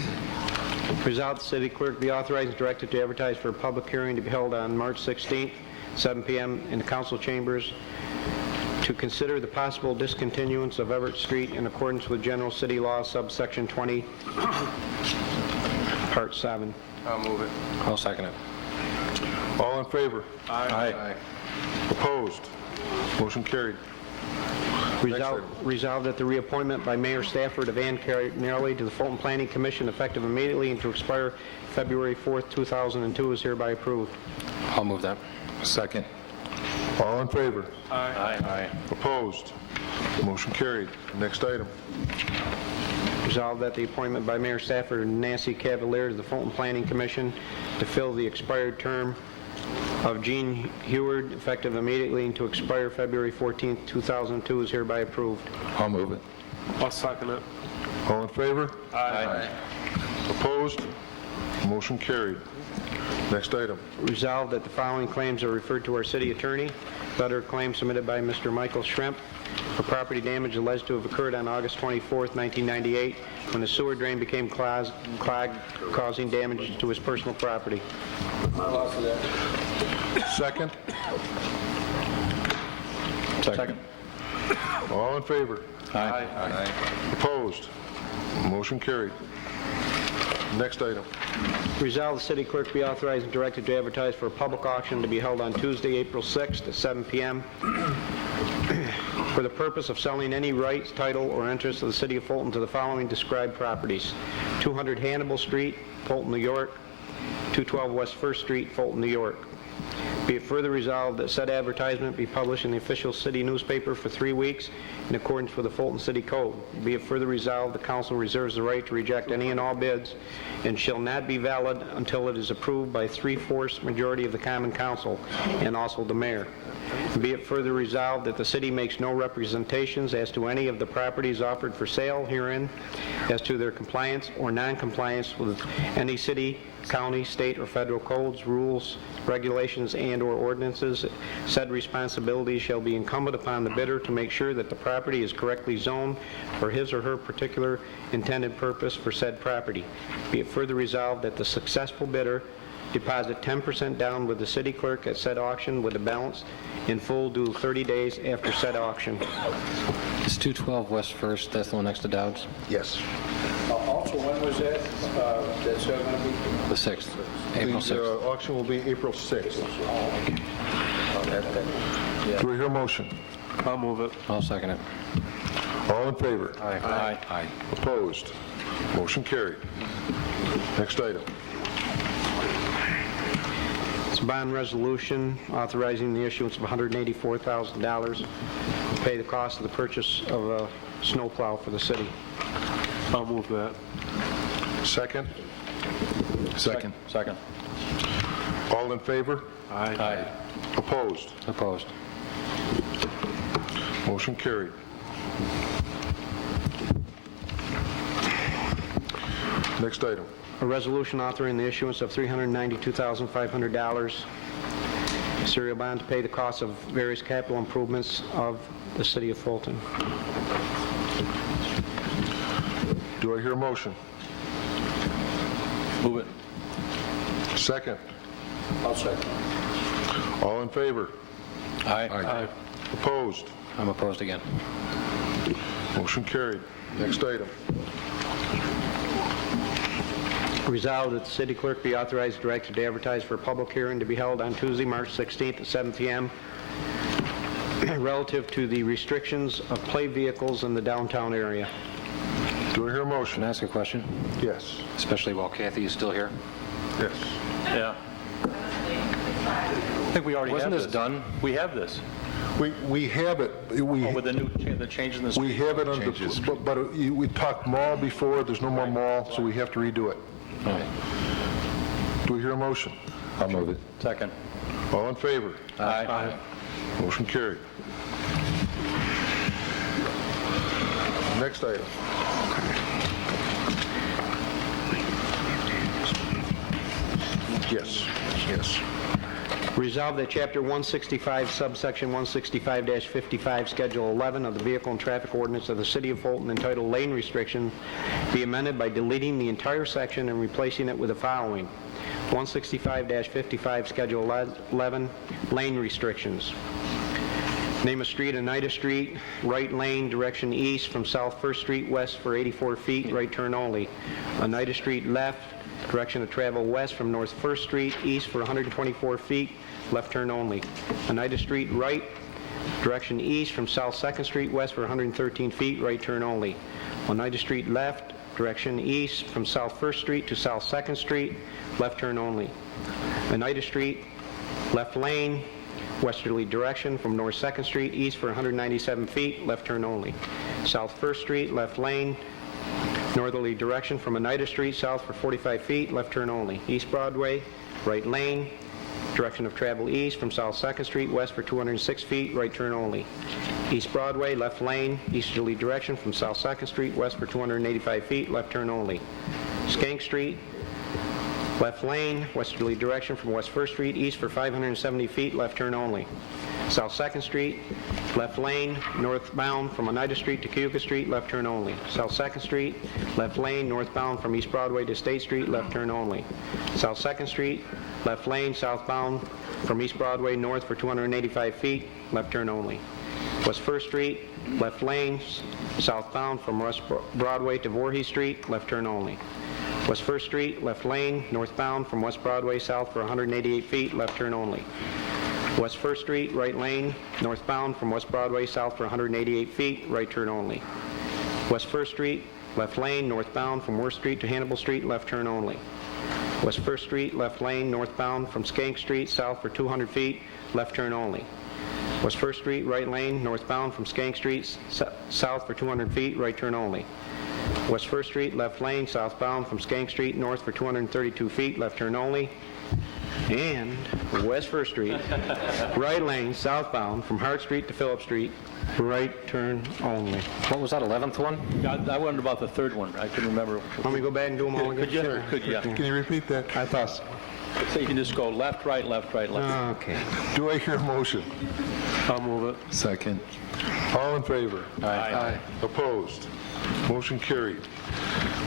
Resolved, the city clerk be authorized and directed to advertise for a public hearing to be held on March 16th, 7 p.m. in the council chambers to to consider the possible discontinuance of Everett Street in accordance with General City Law, subsection 20, Part 7. I'll move it. I'll second it. All in favor? Aye. Opposed? Motion carried. Resolved that the reappointment by Mayor Stafford of Ann Carnelli to the Fulton Planning Commission effective immediately and to expire February 4th, 2002 is hereby approved. I'll move that. Second. All in favor? Aye. Opposed? Motion carried. Next item. Resolved that the appointment by Mayor Stafford and Nancy Cavalier to the Fulton Planning Commission to fill the expired term of Gene Heward effective immediately and to expire February 14th, 2002 is hereby approved. I'll move it. I'll second it. All in favor? Aye. Opposed? Motion carried. Next item. Resolved that the following claims are referred to our city attorney. Letter of claim submitted by Mr. Michael Shrimp for property damage alleged to have occurred on August 24th, 1998, when the sewer drain became clogged, causing damage to his personal property. Second? Second. All in favor? Aye. Opposed? Motion carried. Next item. Resolved the city clerk be authorized and directed to advertise for a public auction to be held on Tuesday, April 6th at 7 p.m. for the purpose of selling any rights, title, or interest of the city of Fulton to the following described properties: 200 Hannibal Street, Fulton, New York; 212 West 1st Street, Fulton, New York. Be it further resolved that said advertisement be published in the official city newspaper for 3 weeks in accordance with the Fulton City Code. Be it further resolved the council reserves the right to reject any and all bids and shall not be valid until it is approved by 3/4 majority of the common council and also the mayor. Be it further resolved that the city makes no representations as to any of the properties offered for sale herein as to their compliance or non-compliance with any city, county, state, or federal codes, rules, regulations, and/or ordinances. Said responsibility shall be incumbent upon the bidder to make sure that the property is correctly zoned for his or her particular intended purpose for said property. Be it further resolved that the successful bidder deposit 10% down with the city clerk at said auction with the balance in full due 30 days after said auction. It's 212 West 1st, that's the one next to Dowd's? Yes. Also, when was that? That's going to be? The 6th, April 6th. The auction will be April 6th. Do we hear a motion? I'll move it. I'll second it. All in favor? Aye. Aye. Opposed? Motion carried. Next item. It's a bond resolution authorizing the issuance of $184,000 to pay the cost of the purchase of a snowplow for the city. I'll move that. Second? Second. Second. All in favor? Aye. Opposed? Opposed. Motion carried. Next item. A resolution authoring the issuance of $392,500 serial bond to pay the cost of various capital improvements of the city of Fulton. Do I hear a motion? Move it. Second? I'll second. All in favor? Aye. Opposed? I'm opposed again. Motion carried. Next item. Resolved that the city clerk be authorized and directed to advertise for a public hearing to be held on Tuesday, March 16th at 7 p.m. relative to the restrictions of play vehicles in the downtown area. Do I hear a Can motion? I ask a question? Yes. Especially while Kathy is still here. Yes. Yeah. I think we already have Wasn't this. this done? We have this. We have it. Oh, with the new, the change in the We street. have it under, but we talked mall before, there's no more mall, so we have to redo it. All right. Do we hear a motion? I'll move it. Second. All in favor? Aye. Motion carried. Next item. Yes, yes. Resolved that Chapter 165, subsection 165-55, Schedule 11 of the Vehicle and Traffic Ordinance of the City of Fulton entitled Lane Restriction be amended by deleting the entire section and replacing it with the following. 165-55, Schedule 11, Lane Restrictions. Name a street, Oneida Street, right lane, direction east from South 1st Street west for 84 feet, right turn only. Oneida Street left, direction of travel west from North 1st Street east for 124 feet, left turn only. Oneida Street right, direction east from South 2nd Street west for 113 feet, right turn only. Oneida Street left, direction east from South 1st Street to South 2nd Street, left turn only. Oneida Street, left lane, westerly direction from North 2nd Street east for 197 feet, left turn only. South 1st Street, left lane, northerly direction from Oneida Street south for 45 feet, left turn only. East Broadway, right lane, direction of travel east from South 2nd Street west for 206 feet, right turn only. East Broadway, left lane, easterly direction from South 2nd Street west for 285 feet, left turn only. Skank Street, left lane, westerly direction from West 1st Street east for 570 feet, left turn only. South 2nd Street, left lane, northbound from Oneida Street to Cayuga Street, left turn only. South 2nd Street, left lane, northbound from East Broadway to State Street, left turn only. South 2nd Street, left lane, southbound from East Broadway north for 285 feet, left turn only. West 1st Street, left lane, southbound from West Broadway to Voorhees Street, left turn only. West 1st Street, left lane, northbound from West Broadway south for 188 feet, left turn only. West 1st Street, right lane, northbound from West Broadway south for 188 feet, right turn only. West 1st Street, left lane, northbound from Worth Street to Hannibal Street, left turn only. West 1st Street, left lane, northbound from Skank Street south for 200 feet, left turn only. West 1st Street, right lane, northbound from Skank Street south for 200 feet, right turn only. West 1st Street, left lane, southbound from Skank Street north for 232 feet, left turn only. And West 1st Street, right lane, southbound from Hart Street to Phillip Street, right turn only. What was that, 11th one? I wondered about the third one. I couldn't remember. Want me to go back and do them all again? Could you? Sure. Could you? Can you repeat that? I thought so. So you can just go left, right, left, right, left. Okay. Do I hear a motion? I'll move it. Second. All in favor? Aye. Opposed? Motion carried.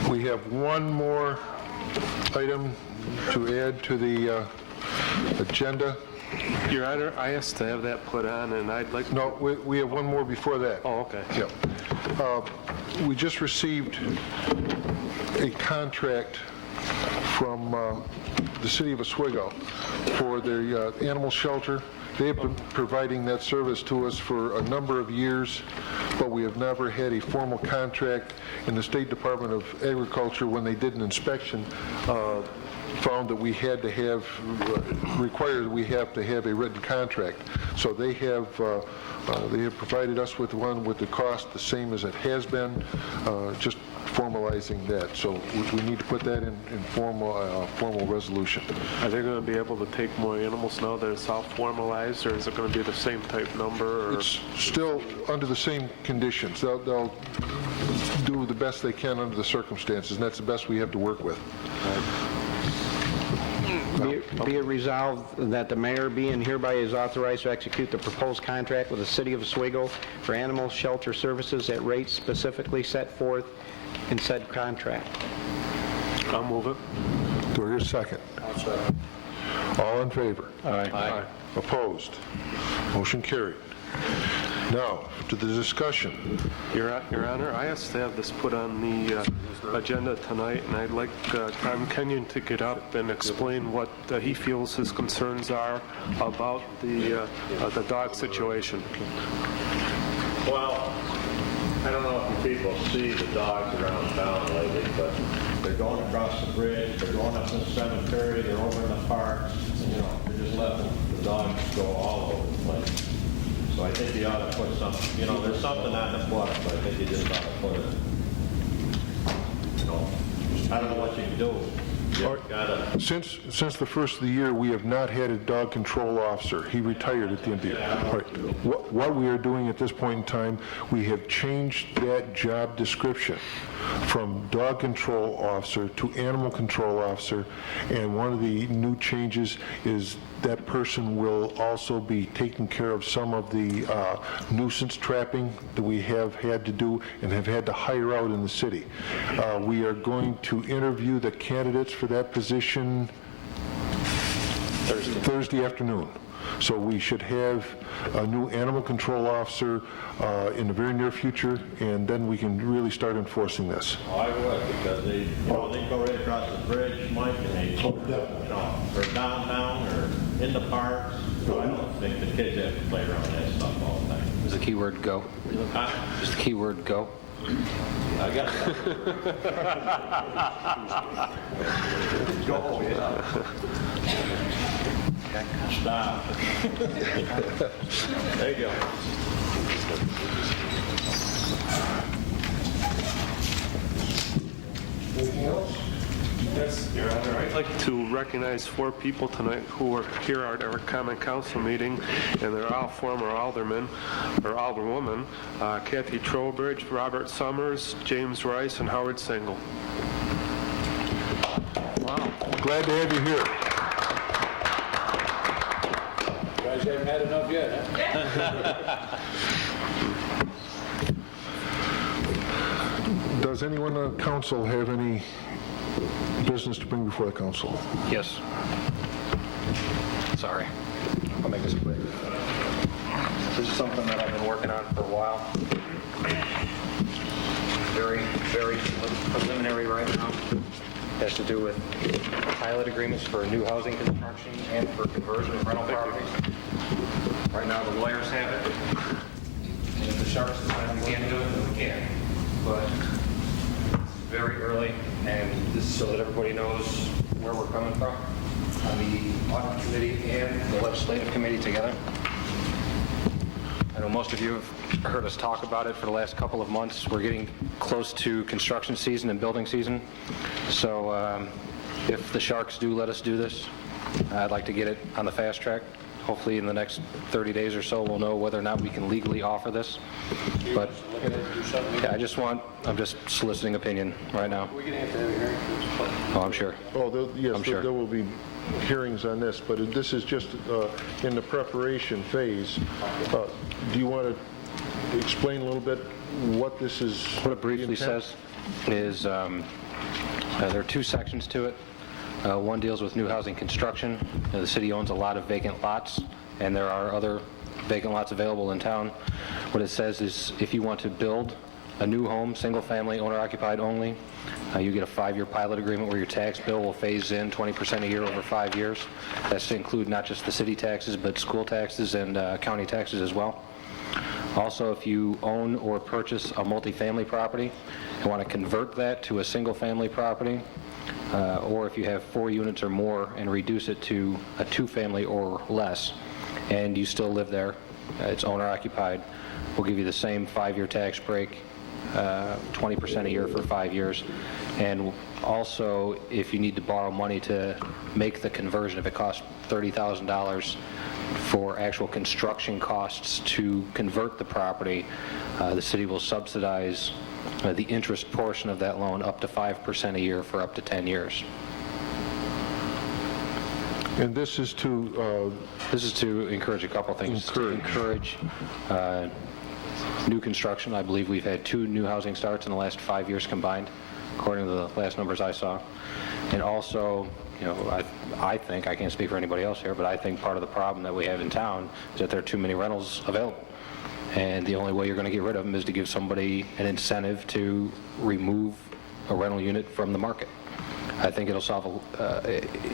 We have one more item to add to the agenda. Your Honor, I asked to have that put on, and I'd like... No, we have one more before that. Oh, okay. Yep. We just received a contract from the city of Oswego for their animal shelter. They have been providing that service to us for a number of years, but we have never had a formal contract. And the State Department of Agriculture, when they did an inspection, found that we had to have, required that we have to have a written contract. So they have provided us with one with the cost the same as it has been, just formalizing that. So we need to put that in formal resolution. Are they going to be able to take more animals now that it's all formalized, or is it going to be the same type number? Or? It's still under the same conditions. They'll do the best they can under the circumstances, and that's the best we have to work with. Be it resolved that the mayor be and hereby is authorized to execute the proposed contract with the city of Oswego for animal shelter services at rates specifically set forth in said contract. I'll move it. Do I hear a second? I'll second. All in favor? Aye. Opposed? Motion carried. Now, to the discussion. Your Honor, I asked to have this put on the agenda tonight, and I'd like Tom Kenyon to get up and explain what he feels his concerns are about the dog situation. Well, I don't know if you people see the dogs around town lately, but they're going across the bridge, they're going up to the cemetery, they're over in the parks, you know, they're just letting the dogs go all over the place. So I think you ought to put some, you know, there's something on the book, but I think you just ought to put it. You know, I don't know what you can do. You gotta, Since the first of the year, we have not had a dog control officer. He retired at the end of the year. All right. What we are doing at this point in time, we have changed that job description from dog control officer to animal control officer, and one of the new changes is that person will also be taking care of some of the nuisance trapping that we have had to do and have had to hire out in the city. We are going to interview the candidates for that position Thursday afternoon. So we should have a new animal control officer in the very near future, and then we can really start enforcing this. Well, I would, because they go right across the bridge, Mike, and they, or downtown, or in the parks. So I don't think the kids have to play around with that stuff all the time. Is the key word go? Is the key word go? I guess. Go, yeah. Stop. There you go. Anything else? Yes, Your Honor. I'd like to recognize 4 people tonight who were here at our common council meeting, and they're all former aldermen, or alderwomen, Kathy Trowbridge, Robert Summers, James Rice, and Howard Single. Wow. Glad to have you here. You guys haven't had enough yet, huh? Does anyone on council have any business to bring before the council? Yes. Sorry. I'll make this quick. This is something that I've been working on for a while. Very preliminary right now. Has to do with pilot agreements for new housing construction and for conversion of rental properties. Right now, the lawyers have it. And if the Sharks decide we can't do it, then we can. But it's very early, and this is so that everybody knows where we're coming from on the audit committee and the legislative committee together. I know most of you have heard us talk about it for the last couple of months. We're getting close to construction season and building season. So if the Sharks do let us do this, I'd like to get it on the fast track. Hopefully in the next 30 days or so, we'll know whether or not we can legally offer this. But yeah, I'm just soliciting opinion right now. We're going to have a hearing first. Oh, I'm sure. Oh, yes, there will be hearings on this, but this is just in the preparation phase. Do you want to explain a little bit what this is? What it briefly says is there are 2 sections to it. One deals with new housing construction. The city owns a lot of vacant lots, and there are other vacant lots available in town. What it says is if you want to build a new home, single-family, owner-occupied only, you get a 5-year pilot agreement where your tax bill will phase in 20% a year over 5 years. That's to include not just the city taxes, but school taxes and county taxes as well. Also, if you own or purchase a multifamily property and want to convert that to a single-family property, or if you have 4 units or more and reduce it to a 2-family or less, and you still live there, it's owner-occupied, we'll give you the same 5-year tax break, 20% a year for 5 years. And also, if you need to borrow money to make the conversion, if it costs $30,000 for actual construction costs to convert the property, the city will subsidize the interest portion of that loan up to 5% a year for up to 10 years. And this is to... This is to encourage a couple things. Encourage new construction. I believe we've had 2 new housing starts in the last 5 years combined, according to the last numbers I saw. And also, you know, I think, I can't speak for anybody else here, but I think part of the problem that we have in town is that there are too many rentals available. And the only way you're going to get rid of them is to give somebody an incentive to remove a rental unit from the market. I think it'll solve,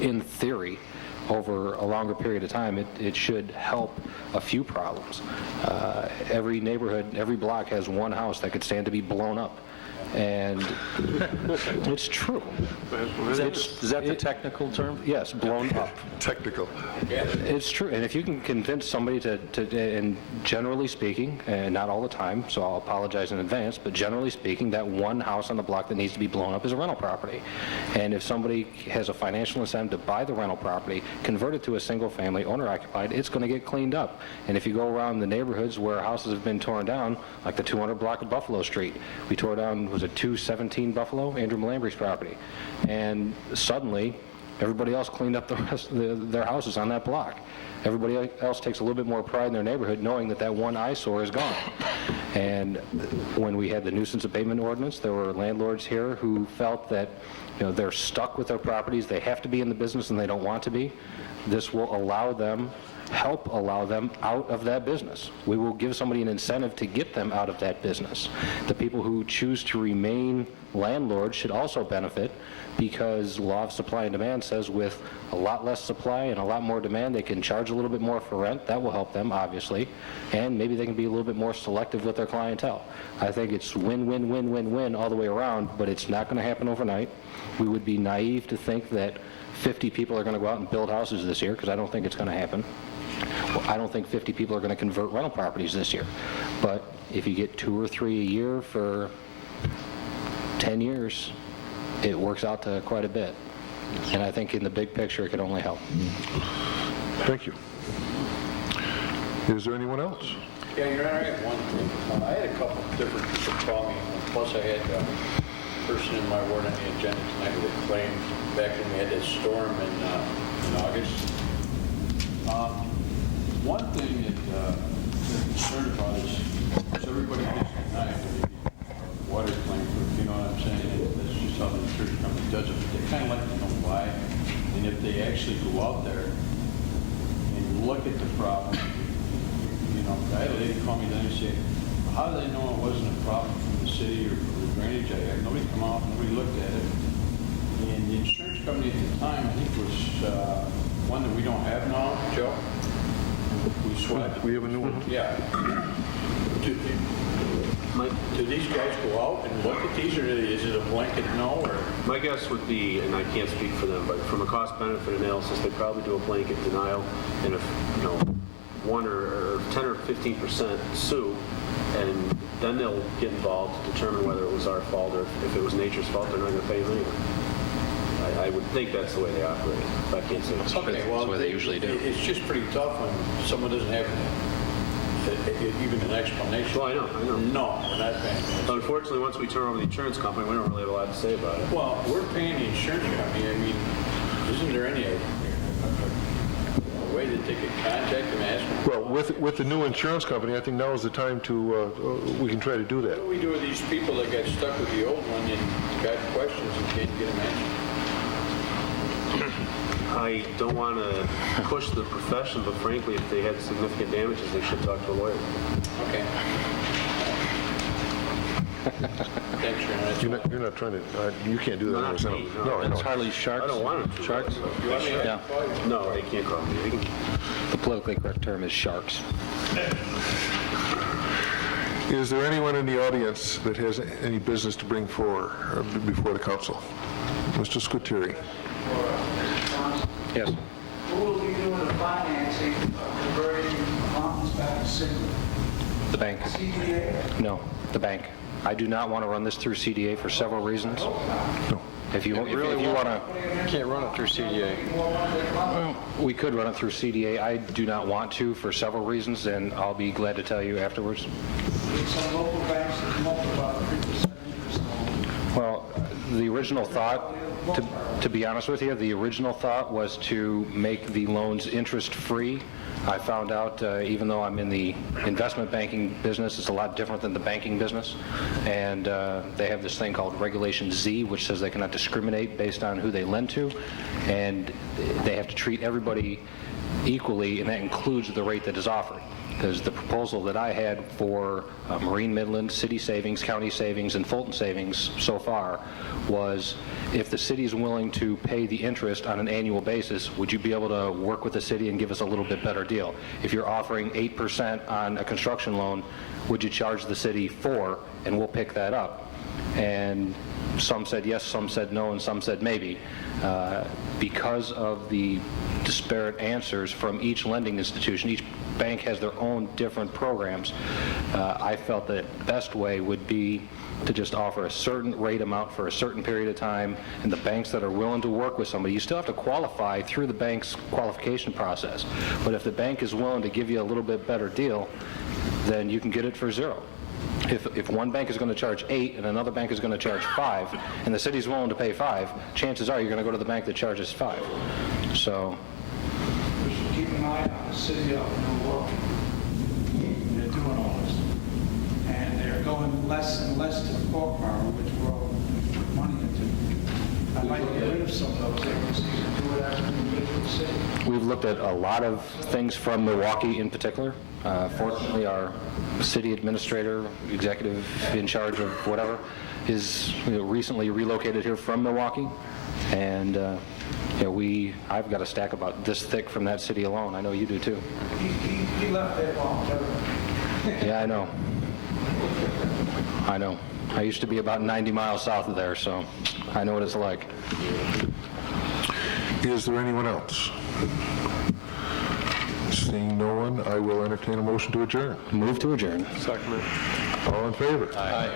in theory, over a longer period of time, it should help a few problems. Every neighborhood, every block has one house that could stand to be blown up. And it's true. Is that the technical term? Yes, blown up. Technical. It's true. And if you can convince somebody to and generally speaking, and not all the time, so I'll apologize in advance, but generally speaking, that one house on the block that needs to be blown up is a rental property. And if somebody has a financial incentive to buy the rental property, convert it to a single family, owner occupied, it's going to get cleaned up. And if you go around the neighborhoods where houses have been torn down, like the 200 block of Buffalo Street, we tore down, was it 217 Buffalo, Andrew Malambry's property. And suddenly, everybody else cleaned up the rest of their houses on that block. Everybody else takes a little bit more pride in their neighborhood knowing that that one eyesore is gone. And when we had the nuisance abatement ordinance, there were landlords here who felt that, you know, they're stuck with their properties, they have to be in the business and they don't want to be. This will allow them help allow them out of that business. We will give somebody an incentive to get them out of that business. The people who choose to remain landlords should also benefit, because law of supply and demand says with a lot less supply and a lot more demand, they can charge a little bit more for rent. That will help them, obviously, and maybe they can be a little bit more selective with their clientele. I think it's win, win, win, win, win all the way around, but it's not going to happen overnight. We would be naive to think that 50 people are going to go out and build houses this year, because I don't think it's going to happen. Well, I don't think 50 people are going to convert rental properties this year. But if you get 2 or 3 a year for 10 years, it works out to quite a bit. And I think in the big picture, it can only help. Thank you. Is there anyone else? Yeah, Your Honor, I have one thing. I had a couple of different people call me, plus I had a person in my ward on the agenda tonight with a claim back when we had that storm in August. One thing that they're concerned about is everybody gets denied a water claim, you know what I'm saying? That's just how the insurance company does it, but they kind of like to know why. And if they actually go out there and look at the problem, you know, I had a lady call me then and say, how do they know it wasn't a problem from the city or from the drainage? Nobody come out, nobody looked at it. And the insurance company at the time, I think was one that we don't have now, Joe. We swapped. We have a new one? Yeah. Do these guys go out and look at these, or is it a blanket no? Or? My guess would be, and I can't speak for them, but from a cost-benefit analysis, they probably do a blanket denial, and if, you know, 1 or 10 or 15% sue, and then they'll get involved to determine whether it was our fault, or if it was nature's fault, they're not going to pay them anyway. I would think that's the way they operate. I can't say it's Okay, well, that's what they usually do. It's just pretty tough when someone doesn't have even an explanation. Well, I know. No, we're not paying. Unfortunately, once we turn over the insurance company, we don't really have a lot to say about it. Well, we're paying the insurance company. I mean, isn't there any a way that they could contact them and ask them? Well, with the new insurance company, I think now is the time to, we can try to do that. What do we do with these people that got stuck with the old one and got questions and can't get them answered? I don't want to push the profession, but frankly, if they had significant damages, they should talk to a lawyer. Okay. Thanks, Your Honor. You're not trying to, you can't do that. No, not me, no. No, I know. It's hardly Sharks. I don't want them to. Sharks? You want me to Yeah. call you? No, they can't call me. They can. The politically correct term is Sharks. Is there anyone in the audience that has any business to bring forward before the council? Mr. Scuteri. Yes. Who will be doing the financing of converting mountains back to single? The bank. CDA? No, the bank. I do not want to run this through CDA for several reasons. No. If you want to, Can't run it through CDA. we could run it through CDA. I do not want to for several reasons, and I'll be glad to tell you afterwards. Some local banks that come up with about 3% interest on. Well, the original thought, to be honest with you, the original thought was to make the loans interest-free. I found out, even though I'm in the investment banking business, it's a lot different than the banking business. And they have this thing called Regulation Z, which says they cannot discriminate based on who they lend to. And they have to treat everybody equally, and that includes the rate that is offered. Because the proposal that I had for Marine Midland, City Savings, County Savings, and Fulton Savings so far was, if the city is willing to pay the interest on an annual basis, would you be able to work with the city and give us a little bit better deal? If you're offering 8% on a construction loan, would you charge the city 4%, and we'll pick that up? And some said yes, some said no, and some said maybe. Because of the disparate answers from each lending institution, each bank has their own different programs, I felt that the best way would be to just offer a certain rate amount for a certain period of time, and the banks that are willing to work with somebody, you still have to qualify through the bank's qualification process, but if the bank is willing to give you a little bit better deal, then you can get it for 0. If one bank is going to charge 8 and another bank is going to charge 5, and the city's willing to pay 5, chances are you're going to go to the bank that charges 5. So We should keep an eye on the city of New York. They're doing all this. And they're going less and less to the pork barrel, which we're all put money into. I'd like to get rid of some of those agencies and do it as an individual city. we've looked at a lot of things from Milwaukee in particular. Fortunately, our city administrator, executive in charge of whatever, is recently relocated here from Milwaukee, and I've got a stack about this thick from that city alone. I know you do too. He left that voluntarily. Yeah, I know. I know. I used to be about 90 miles south of there, so I know what it's like. Is there anyone else? Seeing no one, I will entertain a motion to adjourn. Move to adjourn. Second. All in favor? Aye.